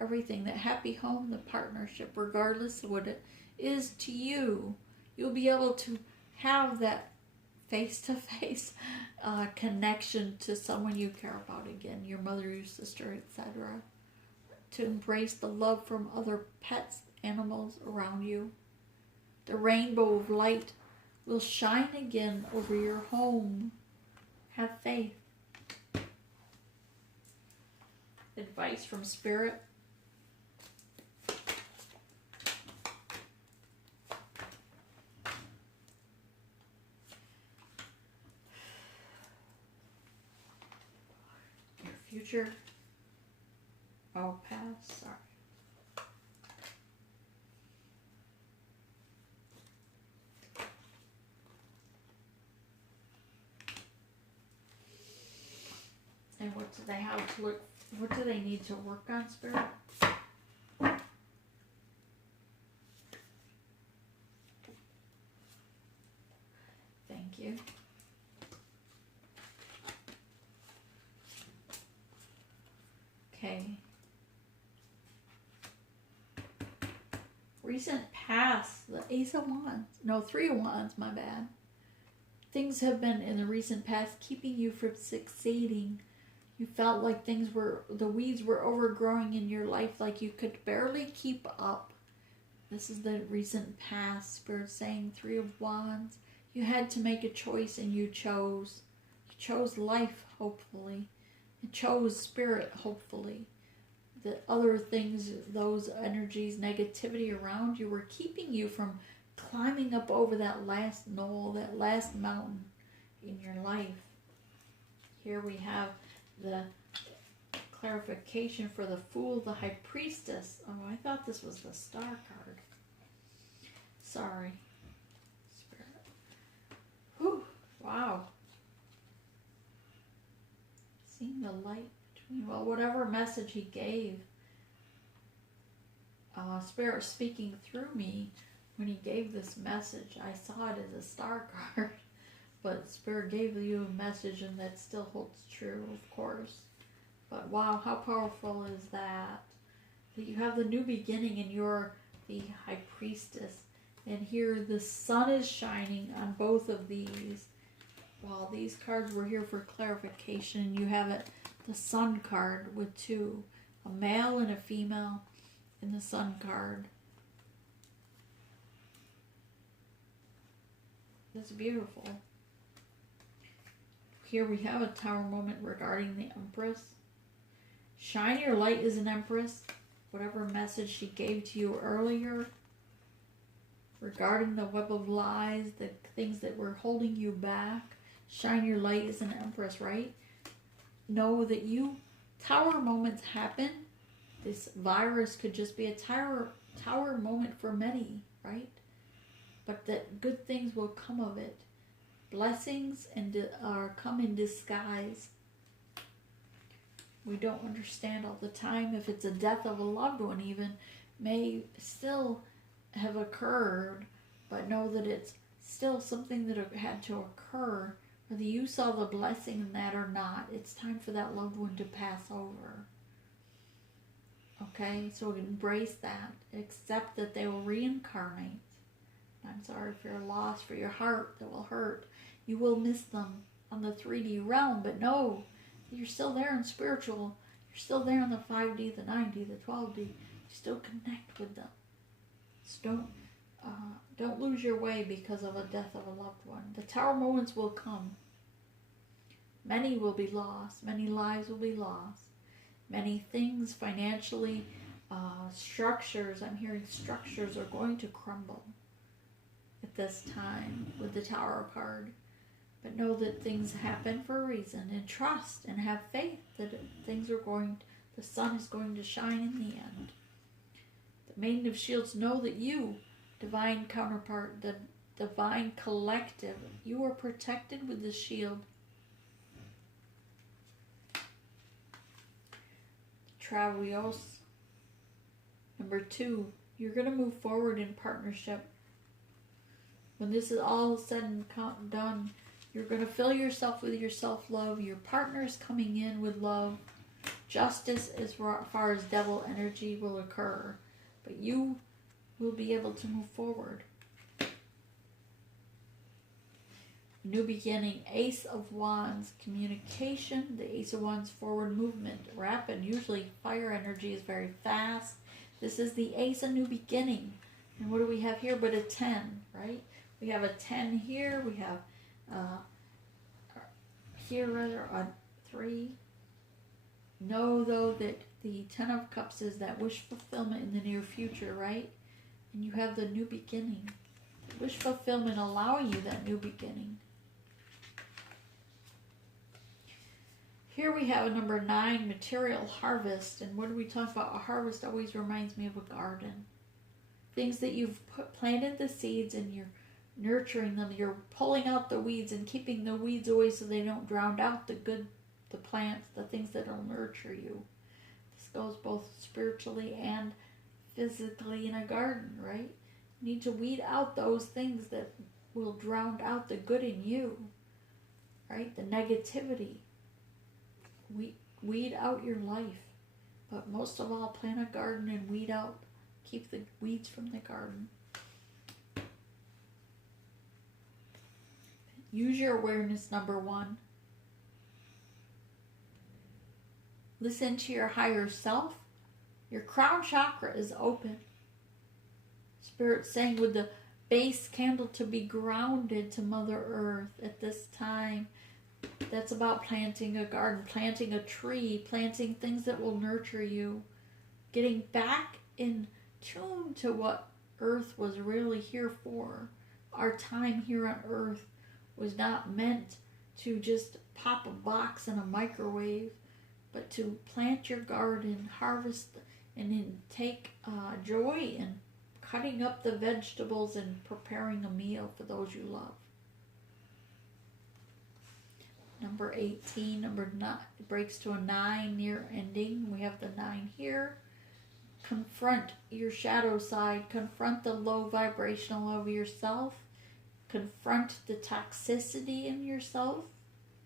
everything, that happy home, the partnership, regardless of what it is to you. You'll be able to have that face-to-face connection to someone you care about again, your mother, your sister, etc. To embrace the love from other pets, animals around you. The rainbow of light will shine again over your home. Have faith. Advice from Spirit. Your future. Oh, past. Sorry. And what do they have to look? What do they need to work on, Spirit? Thank you. Okay. Recent past, the Ace of Wands. No, 3 of Wands, my bad. Things have been in the recent past keeping you from succeeding. You felt like the weeds were overgrowing in your life, like you could barely keep up. This is the recent past. Spirit saying 3 of Wands. You had to make a choice and you chose. You chose life, hopefully. You chose Spirit, hopefully. The other things, those energies, negativity around you were keeping you from climbing up over that last knoll, that last mountain in your life. Here we have the clarification for the Fool, the High Priestess. Oh, I thought this was the Star card. Sorry. Spirit. Whew. Wow. Seeing the light between, well, whatever message he gave. Spirit speaking through me when he gave this message. I saw it as a Star card. But Spirit gave you a message, and that still holds true, of course. But wow, how powerful is that? That you have the new beginning and you're the High Priestess. And here the sun is shining on both of these. Well, these cards were here for clarification. You have it, the Sun card with 2. A male and a female in the Sun card. That's beautiful. Here we have a Tower moment regarding the Empress. Shine your light as an Empress. Whatever message she gave to you earlier regarding the web of lies, the things that were holding you back. Shine your light as an Empress, right? Know that Tower moments happen. This virus could just be a tower moment for many, right? But that good things will come of it. Blessings come in disguise. We don't understand all the time. If it's a death of a loved one even, may still have occurred, but know that it's still something that had to occur. Whether you saw the blessing in that or not, it's time for that loved one to pass over. Okay, so embrace that. Accept that they will reincarnate. I'm sorry for your loss, for your heart that will hurt. You will miss them on the 3D realm, but know you're still there in spiritual. You're still there in the 5D, the 9D, the 12D. You still connect with them. So don't lose your way because of a death of a loved one. The Tower moments will come. Many will be lost. Many lives will be lost. Many things financially, structures, I'm hearing structures are going to crumble at this time with the Tower card. But know that things happen for a reason, and trust and have faith that the sun is going to shine in the end. The Maiden of Shields, know that you, divine counterpart, the divine collective, you are protected with the shield. Travios, number 2, you're going to move forward in partnership. When this is all said and done, you're going to fill yourself with your self-love. Your partner is coming in with love. Justice as far as devil energy will occur. But you will be able to move forward. New beginning. Ace of Wands. Communication. The Ace of Wands, forward movement. Rapid. Usually fire energy is very fast. This is the Ace of New Beginning. And what do we have here but a 10, right? We have a 10 here. We have here rather a 3. Know though that the 10 of Cups is that wish fulfillment in the near future, right? And you have the new beginning. Wish fulfillment allowing you that new beginning. Here we have a number 9, material harvest. And when we talk about a harvest, always reminds me of a garden. Things that you've planted the seeds and you're nurturing them. You're pulling out the weeds and keeping the weeds away so they don't drown out the plants, the things that will nurture you. This goes both spiritually and physically in a garden, right? You need to weed out those things that will drown out the good in you, right? The negativity. Weed out your life. But most of all, plant a garden and keep the weeds from the garden. Use your awareness, number 1. Listen to your higher self. Your crown chakra is open. Spirit saying with the base candle to be grounded to Mother Earth at this time. That's about planting a garden, planting a tree, planting things that will nurture you. Getting back in tune to what Earth was really here for. Our time here on Earth was not meant to just pop a box in a microwave, but to plant your garden, harvest, and then take joy in cutting up the vegetables and preparing a meal for those you love. Number 18, number 9, it breaks to a 9 near ending. We have the 9 here. Confront your shadow side. Confront the low vibrational of yourself. Confront the toxicity in yourself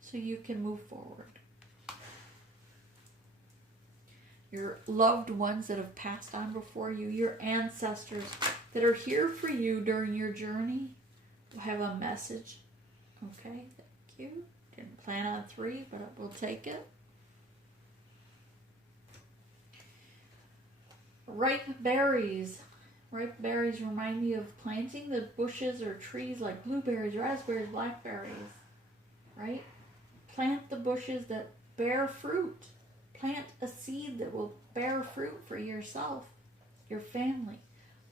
so you can move forward. Your loved ones that have passed on before you, your ancestors that are here for you during your journey will have a message. Okay, thank you. Didn't plan on 3, but we'll take it. Ripe berries. Ripe berries remind me of planting the bushes or trees like blueberries, raspberries, blackberries, right? Plant the bushes that bear fruit. Plant a seed that will bear fruit for yourself, your family.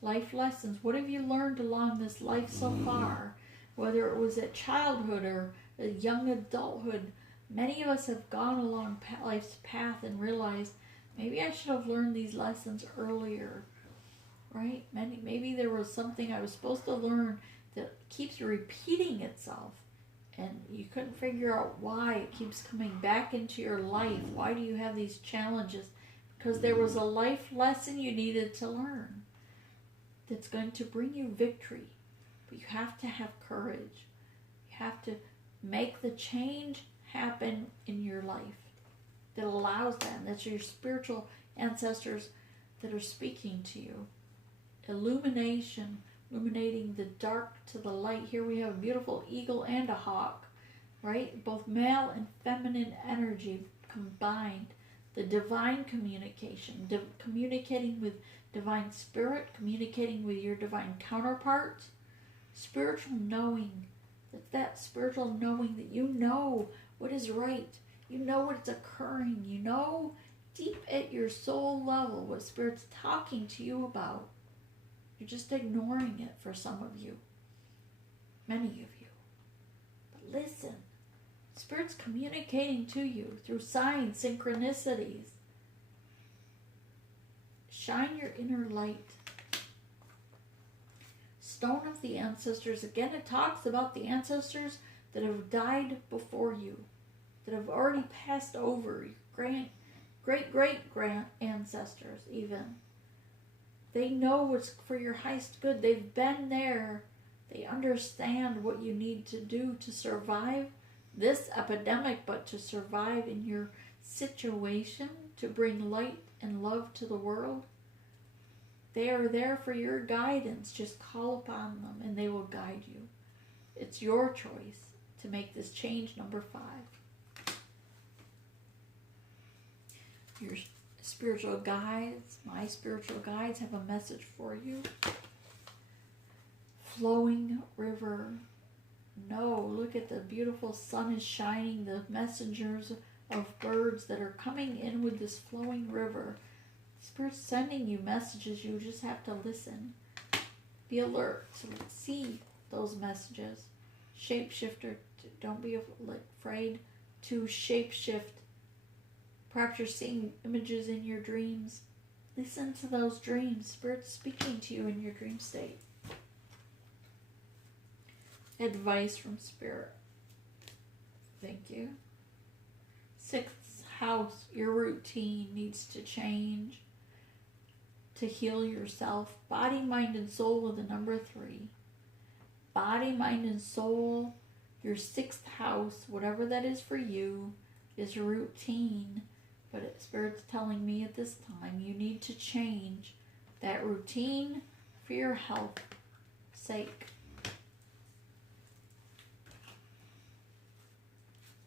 Life lessons. What have you learned along this life so far? Whether it was at childhood or a young adulthood, many of us have gone along life's path and realized, maybe I should have learned these lessons earlier, right? Maybe there was something I was supposed to learn that keeps repeating itself, and you couldn't figure out why it keeps coming back into your life. Why do you have these challenges? Because there was a life lesson you needed to learn that's going to bring you victory. But you have to have courage. You have to make the change happen in your life that allows that. And that's your spiritual ancestors that are speaking to you. Illumination, illuminating the dark to the light. Here we have a beautiful eagle and a hawk, right? Both male and feminine energy combined. The divine communication, communicating with divine spirit, communicating with your divine counterpart. Spiritual knowing, that spiritual knowing that you know what is right. You know what's occurring. You know deep at your soul level, what Spirit's talking to you about. You're just ignoring it for some of you. Many of you. But listen. Spirit's communicating to you through signs, synchronicities. Shine your inner light. Stone of the ancestors. Again, it talks about the ancestors that have died before you, that have already passed over, great ancestors even. They know what's for your highest good. They've been there. They understand what you need to do to survive this epidemic, but to survive in your situation, to bring light and love to the world. They are there for your guidance. Just call upon them and they will guide you. It's your choice to make this change. Number 5. Your spiritual guides, my spiritual guides, have a message for you. Flowing river. No, look at the beautiful sun is shining. The messengers of birds that are coming in with this flowing river. Spirit's sending you messages. You just have to listen. Be alert. So see those messages. Shapeshifter. Don't be afraid to shapeshift. Perhaps you're seeing images in your dreams. Listen to those dreams. Spirit's speaking to you in your dream state. Advice from Spirit. Thank you. 6th house. Your routine needs to change to heal yourself. Body, mind, and soul with the number 3. Body, mind, and soul. Your 6th house, whatever that is for you, is a routine. But Spirit's telling me at this time you need to change that routine for your health's sake.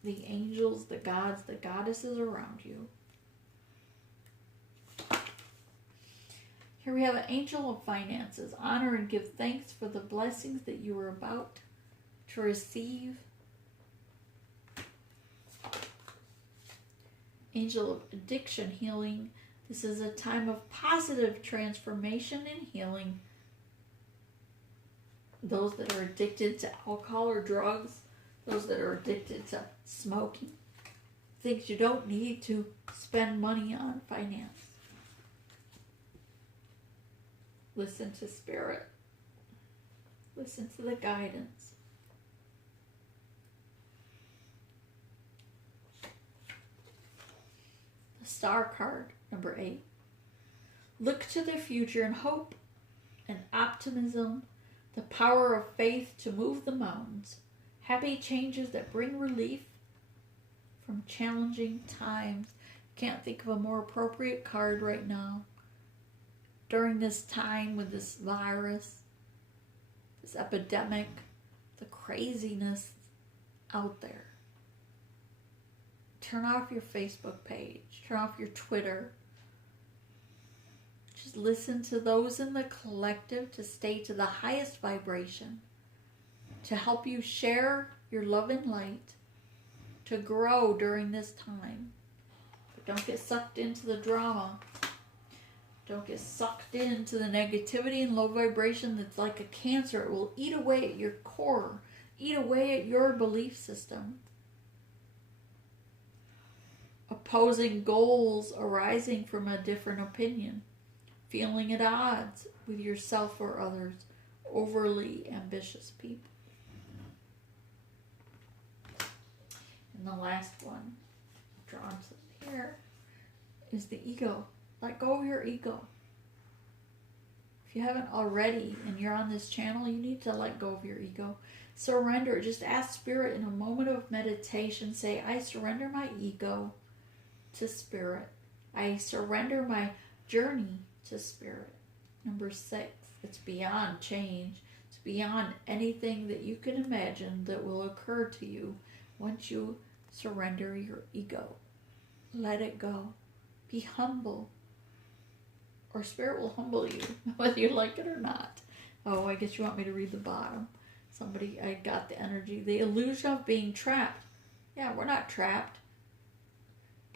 The angels, the gods, the goddesses around you. Here we have an angel of finances. Honor and give thanks for the blessings that you are about to receive. Angel of addiction healing. This is a time of positive transformation and healing. Those that are addicted to alcohol or drugs, those that are addicted to smoking, things you don't need to spend money on, finance. Listen to Spirit. Listen to the guidance. The Star card, number 8. Look to the future in hope and optimism, the power of faith to move the mountains. Happy changes that bring relief from challenging times. Can't think of a more appropriate card right now. During this time with this virus, this epidemic, the craziness out there. Turn off your Facebook page. Turn off your Twitter. Just listen to those in the collective to stay to the highest vibration, to help you share your love and light, to grow during this time. But don't get sucked into the drama. Don't get sucked into the negativity and low vibration that's like a cancer. It will eat away at your core, eat away at your belief system. Opposing goals arising from a different opinion. Feeling at odds with yourself or others. Overly ambitious people. And the last one, drawn to here, is the ego. Let go of your ego. If you haven't already and you're on this channel, you need to let go of your ego. Surrender. Just ask Spirit in a moment of meditation. Say, I surrender my ego to Spirit. I surrender my journey to Spirit. Number 6, it's beyond change. It's beyond anything that you can imagine that will occur to you once you surrender your ego. Let it go. Be humble. Or Spirit will humble you, whether you like it or not. Oh, I guess you want me to read the bottom. I got the energy. The illusion of being trapped. Yeah, we're not trapped.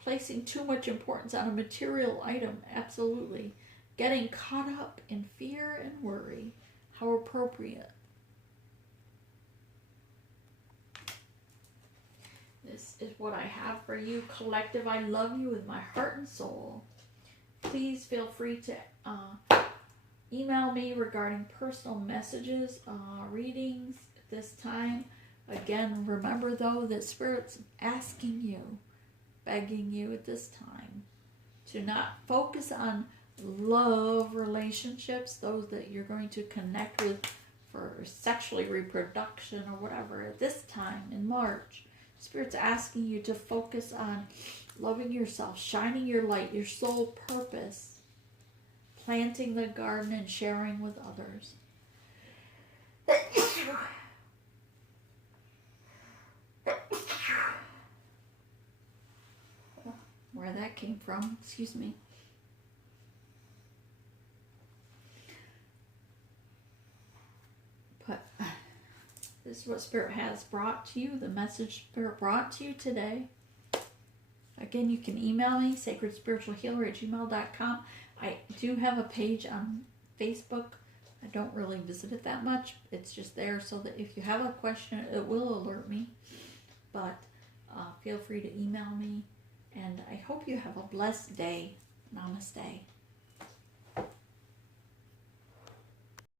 placing too much importance on a material item. Absolutely. Getting caught up in fear and worry. How appropriate. This is what I have for you. Collective, I love you with my heart and soul. Please feel free to email me regarding personal messages, readings at this time. Again, remember though that Spirit's asking you, begging you at this time to not focus on love relationships, those that you're going to connect with for sexually reproduction or whatever at this time in March. Spirit's asking you to focus on loving yourself, shining your light, your soul purpose, planting the garden and sharing with others. Where that came from, excuse me. But this is what Spirit has brought to you, the message Spirit brought to you today. Again, you can email me, sacredspiritualhealer@gmail.com. I do have a page on Facebook. I don't really visit it that much. It's just there so that if you have a question, it will alert me. But feel free to email me. And I hope you have a blessed day. Namaste.